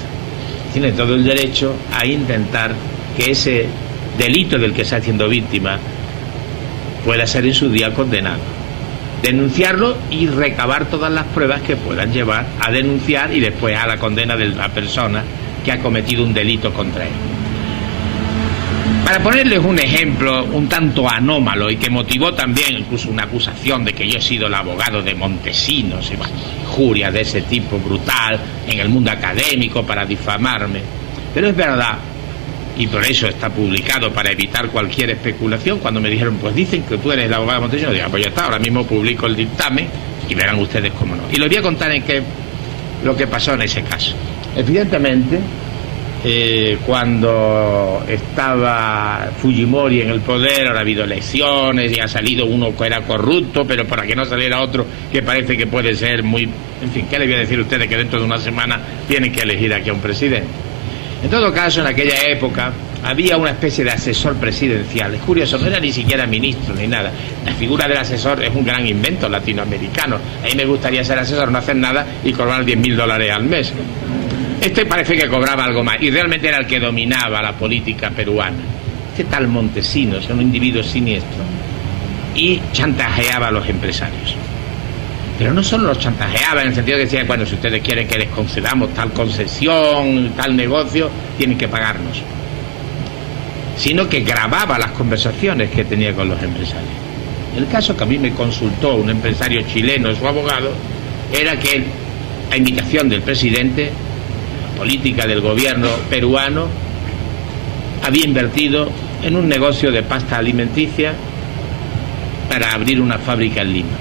Tiene todo el derecho a intentar que ese delito del que está siendo víctima pueda ser en su día condenado. Denunciarlo y recabar todas las pruebas que puedan llevar a denunciar y después a la condena de la persona que ha cometido un delito contra él. Para ponerles un ejemplo un tanto anómalo y que motivó también incluso una acusación de que yo he sido el abogado de Montesinos y bueno, injurias de ese tipo brutal en el mundo académico para difamarme, pero es verdad, y por eso está publicado para evitar cualquier especulación. Cuando me dijeron, pues dicen que tú eres el abogado de Montesinos, digo, pues ya está, ahora mismo publico el dictamen y verán ustedes cómo no. Y les voy a contar lo que pasó en ese caso. Evidentemente, cuando estaba Fujimori en el poder, ahora ha habido elecciones y ha salido uno que era corrupto, pero para que no saliera otro que parece que puede ser muy... En fin, ¿qué les voy a decir a ustedes? Que dentro de una semana tienen que elegir aquí a un presidente. En todo caso, en aquella época había una especie de asesor presidencial. Es curioso, no era ni siquiera ministro ni nada. La figura del asesor es un gran invento latinoamericano. A mí me gustaría ser asesor, no hacer nada y cobrar $10.000 al mes. Este parece que cobraba algo más y realmente era el que dominaba la política peruana. Este tal Montesinos era un individuo siniestro y chantajeaba a los empresarios. Pero no solo los chantajeaba en el sentido de que decía, bueno, si ustedes quieren que les concedamos tal concesión, tal negocio, tienen que pagarnos. Sino que grababa las conversaciones que tenía con los empresarios. El caso que a mí me consultó un empresario chileno, su abogado, era que él, a invitación del presidente, la política del gobierno peruano, había invertido en un negocio de pasta alimenticia para abrir una fábrica en Lima.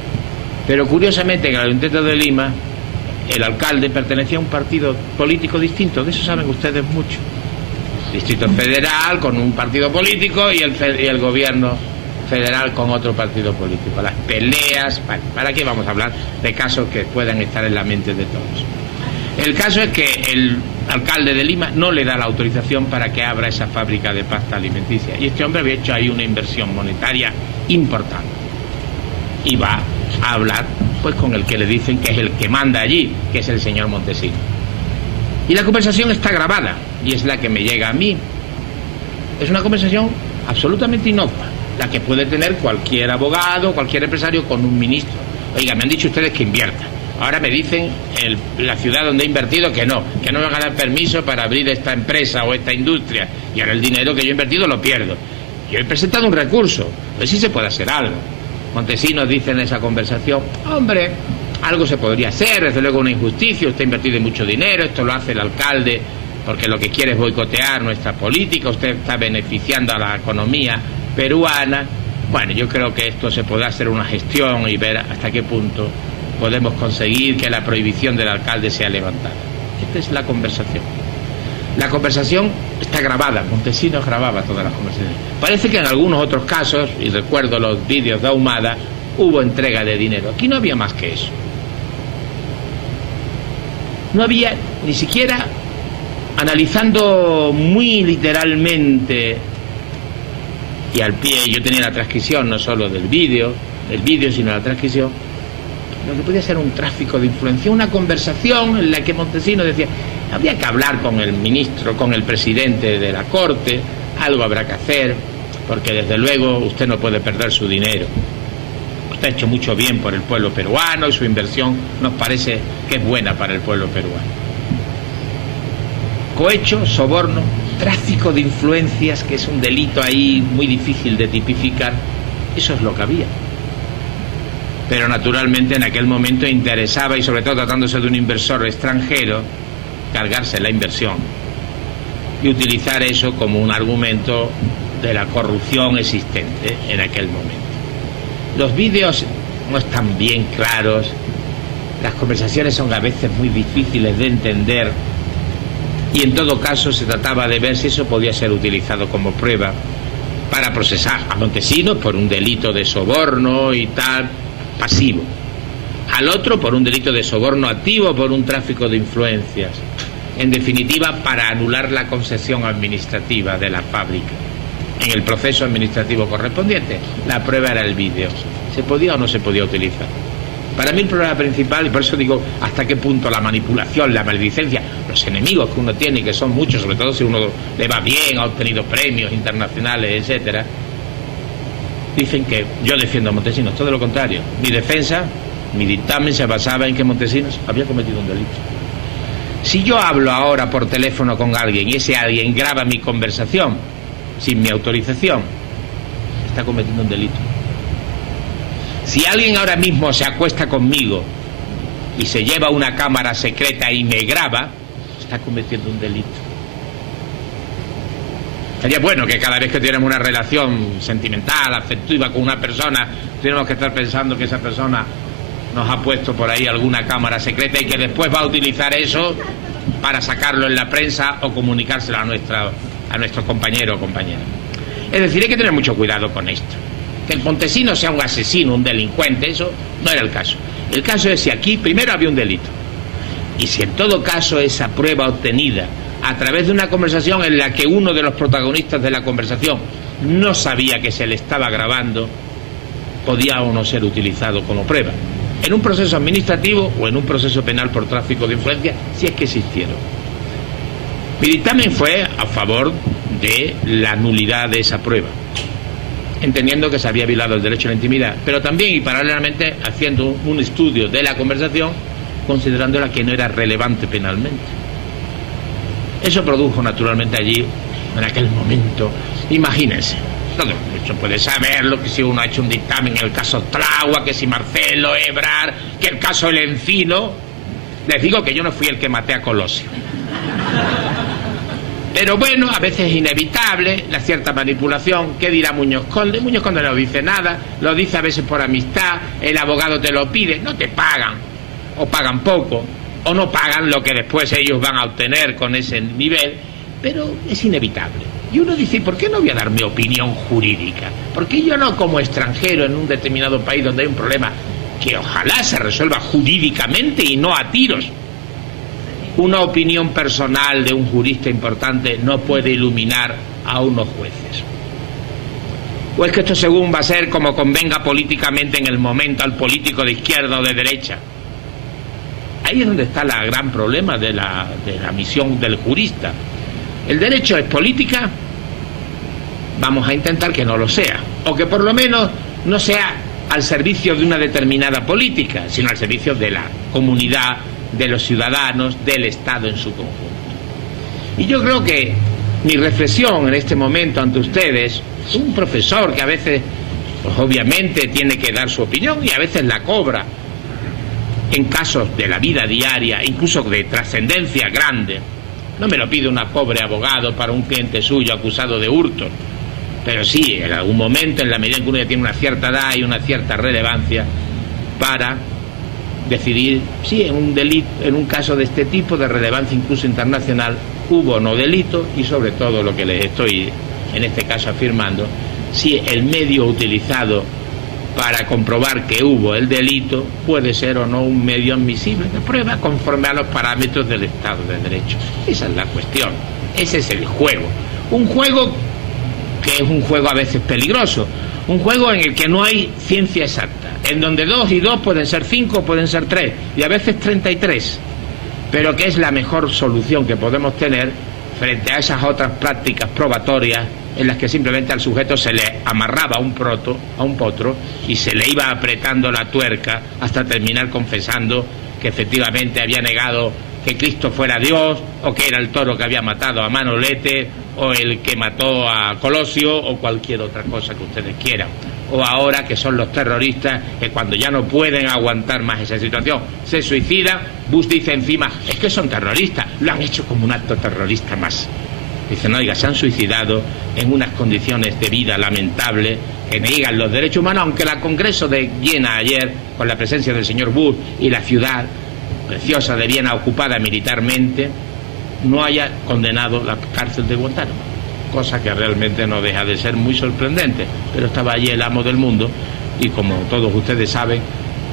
Pero curiosamente en el Ayuntamiento de Lima el alcalde pertenecía a un partido político distinto, de eso saben ustedes mucho. Distrito Federal con un partido político y el gobierno federal con otro partido político. Las peleas, ¿para qué vamos a hablar de casos que puedan estar en la mente de todos? El caso es que el alcalde de Lima no le da la autorización para que abra esa fábrica de pasta alimenticia. Y este hombre había hecho ahí una inversión monetaria importante. Y va a hablar pues con el que le dicen que es el que manda allí, que es el señor Montesinos. Y la conversación está grabada y es la que me llega a mí. Es una conversación absolutamente inocua, la que puede tener cualquier abogado, cualquier empresario con un ministro. Oiga, me han dicho ustedes que inviertan. Ahora me dicen la ciudad donde he invertido que no me van a dar permiso para abrir esta empresa o esta industria. Y ahora el dinero que yo he invertido lo pierdo. Yo he presentado un recurso, a ver si se puede hacer algo. Montesinos dice en esa conversación, hombre, algo se podría hacer, desde luego una injusticia, usted ha invertido mucho dinero, esto lo hace el alcalde porque lo que quiere es boicotear nuestra política, usted está beneficiando a la economía peruana. Bueno, yo creo que esto se podrá hacer una gestión y ver hasta qué punto podemos conseguir que la prohibición del alcalde sea levantada. Esta es la conversación. La conversación está grabada, Montesinos grababa todas las conversaciones. Parece que en algunos otros casos, y recuerdo los vídeos de Ahumada, hubo entrega de dinero. Aquí no había más que eso. No había ni siquiera, analizando muy literalmente y al pie, yo tenía la transcripción no solo del vídeo sino la transcripción, lo que podía ser un tráfico de influencia, una conversación en la que Montesinos decía, habría que hablar con el ministro, con el presidente de la Corte, algo habrá que hacer, porque desde luego usted no puede perder su dinero. Usted ha hecho mucho bien por el pueblo peruano y su inversión nos parece que es buena para el pueblo peruano. Cohecho, soborno, tráfico de influencias, que es un delito ahí muy difícil de tipificar, eso es lo que había. Pero naturalmente en aquel momento interesaba, y sobre todo tratándose de un inversor extranjero, cargarse la inversión y utilizar eso como un argumento de la corrupción existente en aquel momento. Los vídeos no están bien claros, las conversaciones son a veces muy difíciles de entender, y en todo caso se trataba de ver si eso podía ser utilizado como prueba para procesar a Montesinos por un delito de soborno y tal, pasivo, al otro por un delito de soborno activo, por un tráfico de influencias, en definitiva para anular la concesión administrativa de la fábrica en el proceso administrativo correspondiente. La prueba era el vídeo. ¿Se podía o no se podía utilizar? Para mí el problema principal, y por eso digo hasta qué punto la manipulación, la maledicencia, los enemigos que uno tiene, y que son muchos, sobre todo si uno le va bien, ha obtenido premios internacionales, etcétera, dicen que yo defiendo a Montesinos. Todo lo contrario. Mi defensa, mi dictamen se basaba en que Montesinos había cometido un delito. Si yo hablo ahora por teléfono con alguien y ese alguien graba mi conversación sin mi autorización, está cometiendo un delito. Si alguien ahora mismo se acuesta conmigo y se lleva una cámara secreta y me graba, está cometiendo un delito. Sería bueno que cada vez que tuviéramos una relación sentimental, afectiva con una persona, tuviéramos que estar pensando que esa persona nos ha puesto por ahí alguna cámara secreta y que después va a utilizar eso para sacarlo en la prensa o comunicárselo a nuestro compañero o compañera. Es decir, hay que tener mucho cuidado con esto. Que el Montesinos sea un asesino, un delincuente, eso no era el caso. El caso es si aquí primero había un delito y si en todo caso esa prueba obtenida a través de una conversación en la que uno de los protagonistas de la conversación no sabía que se le estaba grabando, podía o no ser utilizado como prueba en un proceso administrativo o en un proceso penal por tráfico de influencia, si es que existieron. Mi dictamen fue a favor de la nulidad de esa prueba, entendiendo que se había violado el derecho a la intimidad, pero también y paralelamente haciendo un estudio de la conversación, considerándola que no era relevante penalmente. Eso produjo naturalmente allí, en aquel momento, imagínense, todo mucho puede saberlo, que si uno ha hecho un dictamen en el caso Tragua, que si Marcelo Ebrard, que el caso El Encino. Les digo que yo no fui el que maté a Colosio. Pero bueno, a veces es inevitable la cierta manipulación. ¿Qué dirá Muñoz Conde? Muñoz Conde no dice nada, lo dice a veces por amistad, el abogado te lo pide, no te pagan, o pagan poco, o no pagan lo que después ellos van a obtener con ese nivel, pero es inevitable. Y uno dice, ¿por qué no voy a dar mi opinión jurídica? Porque yo no, como extranjero en un determinado país donde hay un problema que ojalá se resuelva jurídicamente y no a tiros, una opinión personal de un jurista importante no puede iluminar a unos jueces? ¿O es que esto según va a ser como convenga políticamente en el momento al político de izquierda o de derecha? Ahí es donde está el gran problema de la misión del jurista. ¿El derecho es política? Vamos a intentar que no lo sea, o que por lo menos no sea al servicio de una determinada política, sino al servicio de la comunidad, de los ciudadanos, del Estado en su conjunto. Y yo creo que mi reflexión en este momento ante ustedes, un profesor que a veces, pues obviamente tiene que dar su opinión y a veces la cobra en casos de la vida diaria, incluso de trascendencia grande. No me lo pide un pobre abogado para un cliente suyo acusado de hurto, pero sí, en algún momento, en la medida en que uno ya tiene una cierta edad y una cierta relevancia, para decidir si en un delito, en un caso de este tipo, de relevancia incluso internacional, hubo o no delito, y sobre todo lo que les estoy en este caso afirmando, si el medio utilizado para comprobar que hubo el delito puede ser o no un medio admisible de prueba conforme a los parámetros del Estado de Derecho. Esa es la cuestión, ese es el juego. Un juego que es un juego a veces peligroso, un juego en el que no hay ciencia exacta, en donde 2 y 2 pueden ser 5, pueden ser 3 y a veces 33, pero que es la mejor solución que podemos tener frente a esas otras prácticas probatorias en las que simplemente al sujeto se le amarraba a un potro y se le iba apretando la tuerca hasta terminar confesando que efectivamente había negado que Cristo fuera Dios, o que era el toro que había matado a Manolete, o el que mató a Colosio, o cualquier otra cosa que ustedes quieran. O ahora que son los terroristas que cuando ya no pueden aguantar más esa situación se suicidan. Bush dice encima, es que son terroristas, lo han hecho como un acto terrorista más. Dicen, oiga, se han suicidado en unas condiciones de vida lamentables que niegan los derechos humanos, aunque el Congreso de Viena ayer, con la presencia del señor Bush y la ciudad preciosa de Viena ocupada militarmente, no haya condenado la cárcel de Guantánamo, cosa que realmente no deja de ser muy sorprendente. Pero estaba allí el amo del mundo y, como todos ustedes saben,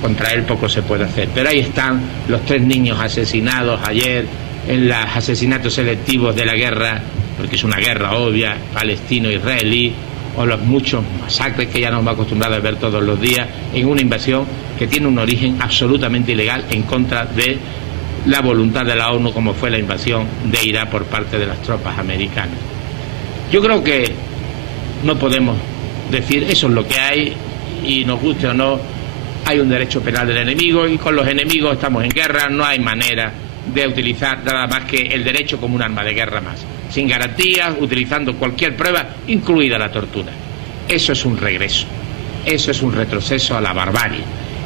contra él poco se puede hacer. Pero ahí están los 3 niños asesinados ayer en los asesinatos selectivos de la guerra, porque es una guerra obvia, palestino-israelí, o los muchos masacres que ya nos hemos acostumbrado a ver todos los días en una invasión que tiene un origen absolutamente ilegal en contra de la voluntad de la ONU, como fue la invasión de Irak por parte de las tropas americanas. Yo creo que no podemos decir eso es lo que hay, y nos guste o no, hay un derecho penal del enemigo, y con los enemigos estamos en guerra. No hay manera de utilizar nada más que el derecho como un arma de guerra más, sin garantías, utilizando cualquier prueba, incluida la tortura. Eso es un regreso, eso es un retroceso a la barbarie,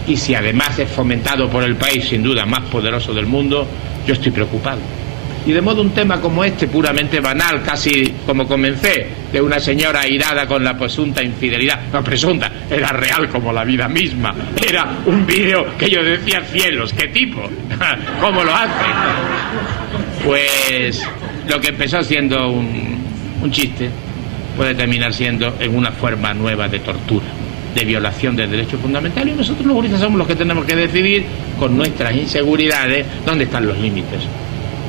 y si además es fomentado por el país sin duda más poderoso del mundo, yo estoy preocupado. Y de modo un tema como este, puramente banal, casi como comencé, de una señora airada con la presunta infidelidad, no presunta, era real como la vida misma, era un vídeo que yo decía, cielos, ¿qué tipo? ¿Cómo lo hace? Pues lo que empezó siendo un chiste puede terminar siendo en una forma nueva de tortura, de violación de derechos fundamentales, y nosotros los juristas somos los que tenemos que decidir con nuestras inseguridades dónde están los límites.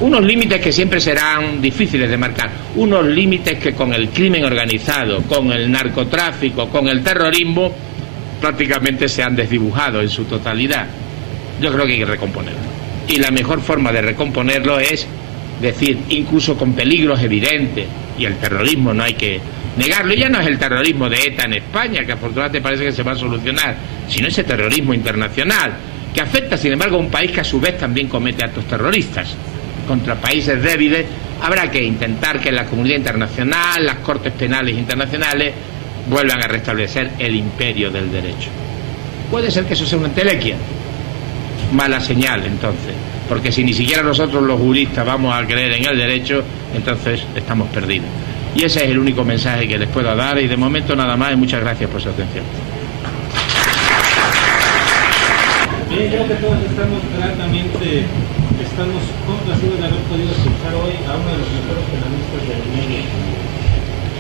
Unos límites que siempre serán difíciles de marcar, unos límites que con el crimen organizado, con el narcotráfico, con el terrorismo, prácticamente se han desdibujado en su totalidad. Yo creo que hay que recomponerlo. Y la mejor forma de recomponerlo es decir, incluso con peligros evidentes, y el terrorismo no hay que negarlo, ya no es el terrorismo de ETA en España, que afortunadamente parece que se va a solucionar, sino ese terrorismo internacional, que afecta sin embargo a un país que a su vez también comete actos terroristas contra países débiles. Habrá que intentar que la comunidad internacional, las cortes penales internacionales, vuelvan a restablecer el imperio del derecho. Puede ser que eso sea una entelequia, mala señal entonces, porque si ni siquiera nosotros los juristas vamos a creer en el derecho, entonces estamos perdidos. Y ese es el único mensaje que les puedo dar, y de momento nada más, y muchas gracias por su atención. Bien, creo que todos estamos gratamente complacidos de haber podido escuchar hoy a uno de los mejores penalistas del mundo.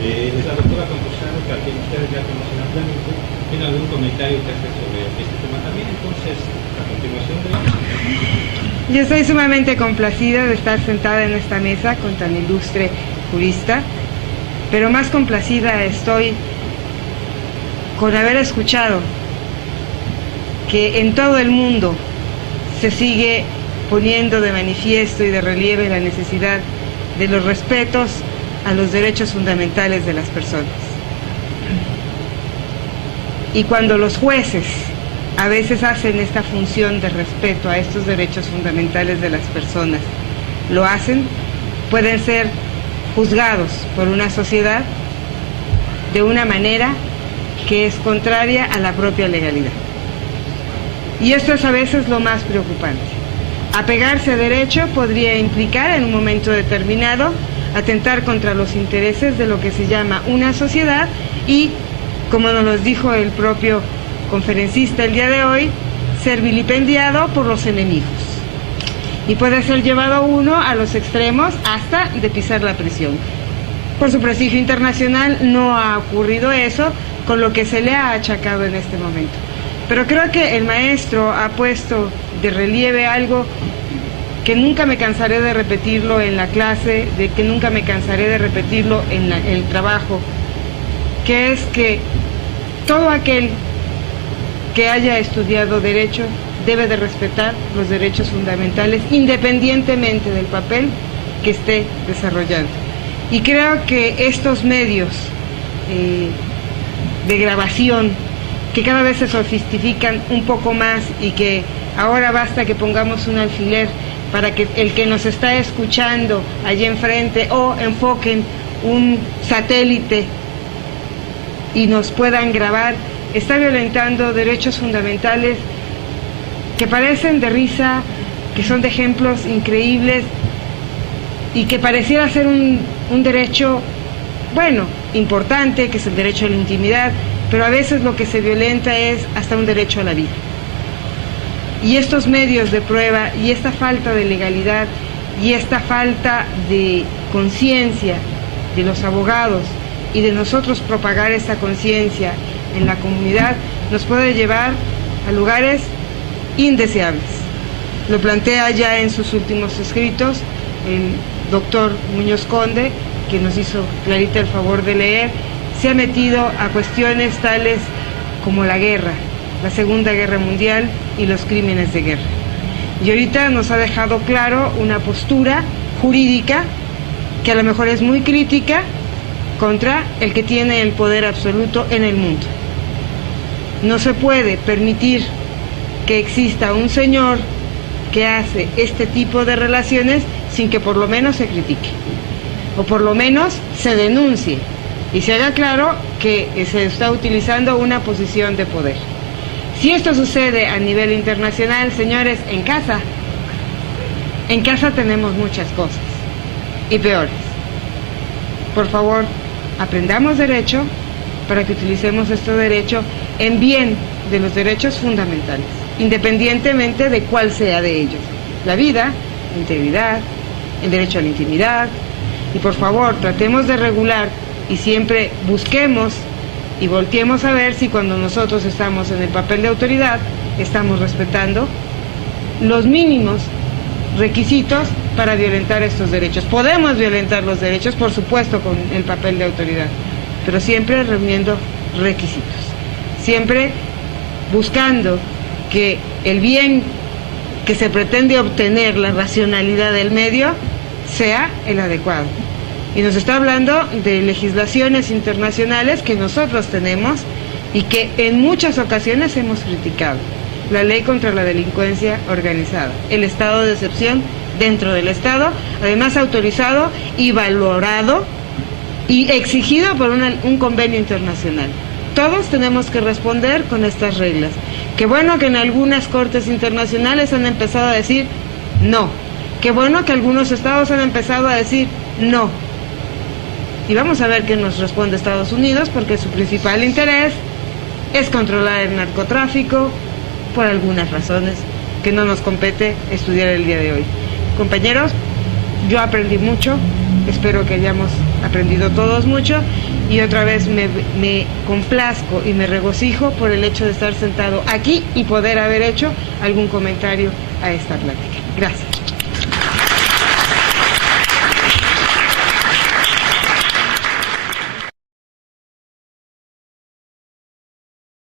Es la doctora Campuzano, que a quien ustedes ya conocen ampliamente. ¿Tiene algún comentario que hacer sobre este tema también? Entonces, a continuación de... Yo estoy sumamente complacida de estar sentada en esta mesa con tan ilustre jurista, pero más complacida estoy con haber escuchado que en todo el mundo se sigue poniendo de manifiesto y de relieve la necesidad de los respetos a los derechos fundamentales de las personas. Y cuando los jueces a veces hacen esta función de respeto a estos derechos fundamentales de las personas, lo hacen, pueden ser juzgados por una sociedad de una manera que es contraria a la propia legalidad. Y esto es a veces lo más preocupante. Apegarse a derecho podría implicar en un momento determinado atentar contra los intereses de lo que se llama una sociedad y, como nos lo dijo el propio conferencista el día de hoy, ser vilipendiado por los enemigos. Y puede ser llevado uno a los extremos hasta de pisar la prisión. Por su prestigio internacional no ha ocurrido eso con lo que se le ha achacado en este momento. Pero creo que el maestro ha puesto de relieve algo que nunca me cansaré de repetirlo en la clase, de que nunca me cansaré de repetirlo en el trabajo, que es que todo aquel que haya estudiado derecho debe de respetar los derechos fundamentales independientemente del papel que esté desarrollando. Y creo que estos medios de grabación que cada vez se sofistican un poco más y que ahora basta que pongamos un alfiler para que el que nos está escuchando allí enfrente o enfoquen un satélite y nos puedan grabar, está violentando derechos fundamentales que parecen de risa, que son de ejemplos increíbles y que pareciera ser un derecho, bueno, importante, que es el derecho a la intimidad, pero a veces lo que se violenta es hasta un derecho a la vida. Y estos medios de prueba y esta falta de legalidad y esta falta de conciencia de los abogados y de nosotros propagar esa conciencia en la comunidad nos puede llevar a lugares indeseables. Lo plantea ya en sus últimos escritos el doctor Muñoz Conde, que nos hizo Clarita el favor de leer. Se ha metido a cuestiones tales como la guerra, la Segunda Guerra Mundial y los crímenes de guerra. Y ahorita nos ha dejado claro una postura jurídica que a lo mejor es muy crítica contra el que tiene el poder absoluto en el mundo. No se puede permitir que exista un señor que hace este tipo de relaciones sin que por lo menos se critique, o por lo menos se denuncie y se haga claro que se está utilizando una posición de poder. Si esto sucede a nivel internacional, señores, en casa tenemos muchas cosas y peores. Por favor, aprendamos derecho para que utilicemos este derecho en bien de los derechos fundamentales, independientemente de cuál sea de ellos: la vida, la integridad, el derecho a la intimidad. Y por favor, tratemos de regular y siempre busquemos y volteemos a ver si cuando nosotros estamos en el papel de autoridad estamos respetando los mínimos requisitos para violentar estos derechos. Podemos violentar los derechos, por supuesto, con el papel de autoridad, pero siempre reuniendo requisitos, siempre buscando que el bien que se pretende obtener, la racionalidad del medio, sea el adecuado. Y nos está hablando de legislaciones internacionales que nosotros tenemos y que en muchas ocasiones hemos criticado. La ley contra la delincuencia organizada, el estado de excepción dentro del Estado, además autorizado y valorado y exigido por un convenio internacional. Todos tenemos que responder con estas reglas. Qué bueno que en algunas cortes internacionales han empezado a decir no. Qué bueno que algunos estados han empezado a decir no. Y vamos a ver qué nos responde Estados Unidos, porque su principal interés es controlar el narcotráfico por algunas razones que no nos compete estudiar el día de hoy. Compañeros, yo aprendí mucho, espero que hayamos aprendido todos mucho, y otra vez me complazco y me regocijo por el hecho de estar sentado aquí y poder haber hecho algún comentario a esta plática. Gracias.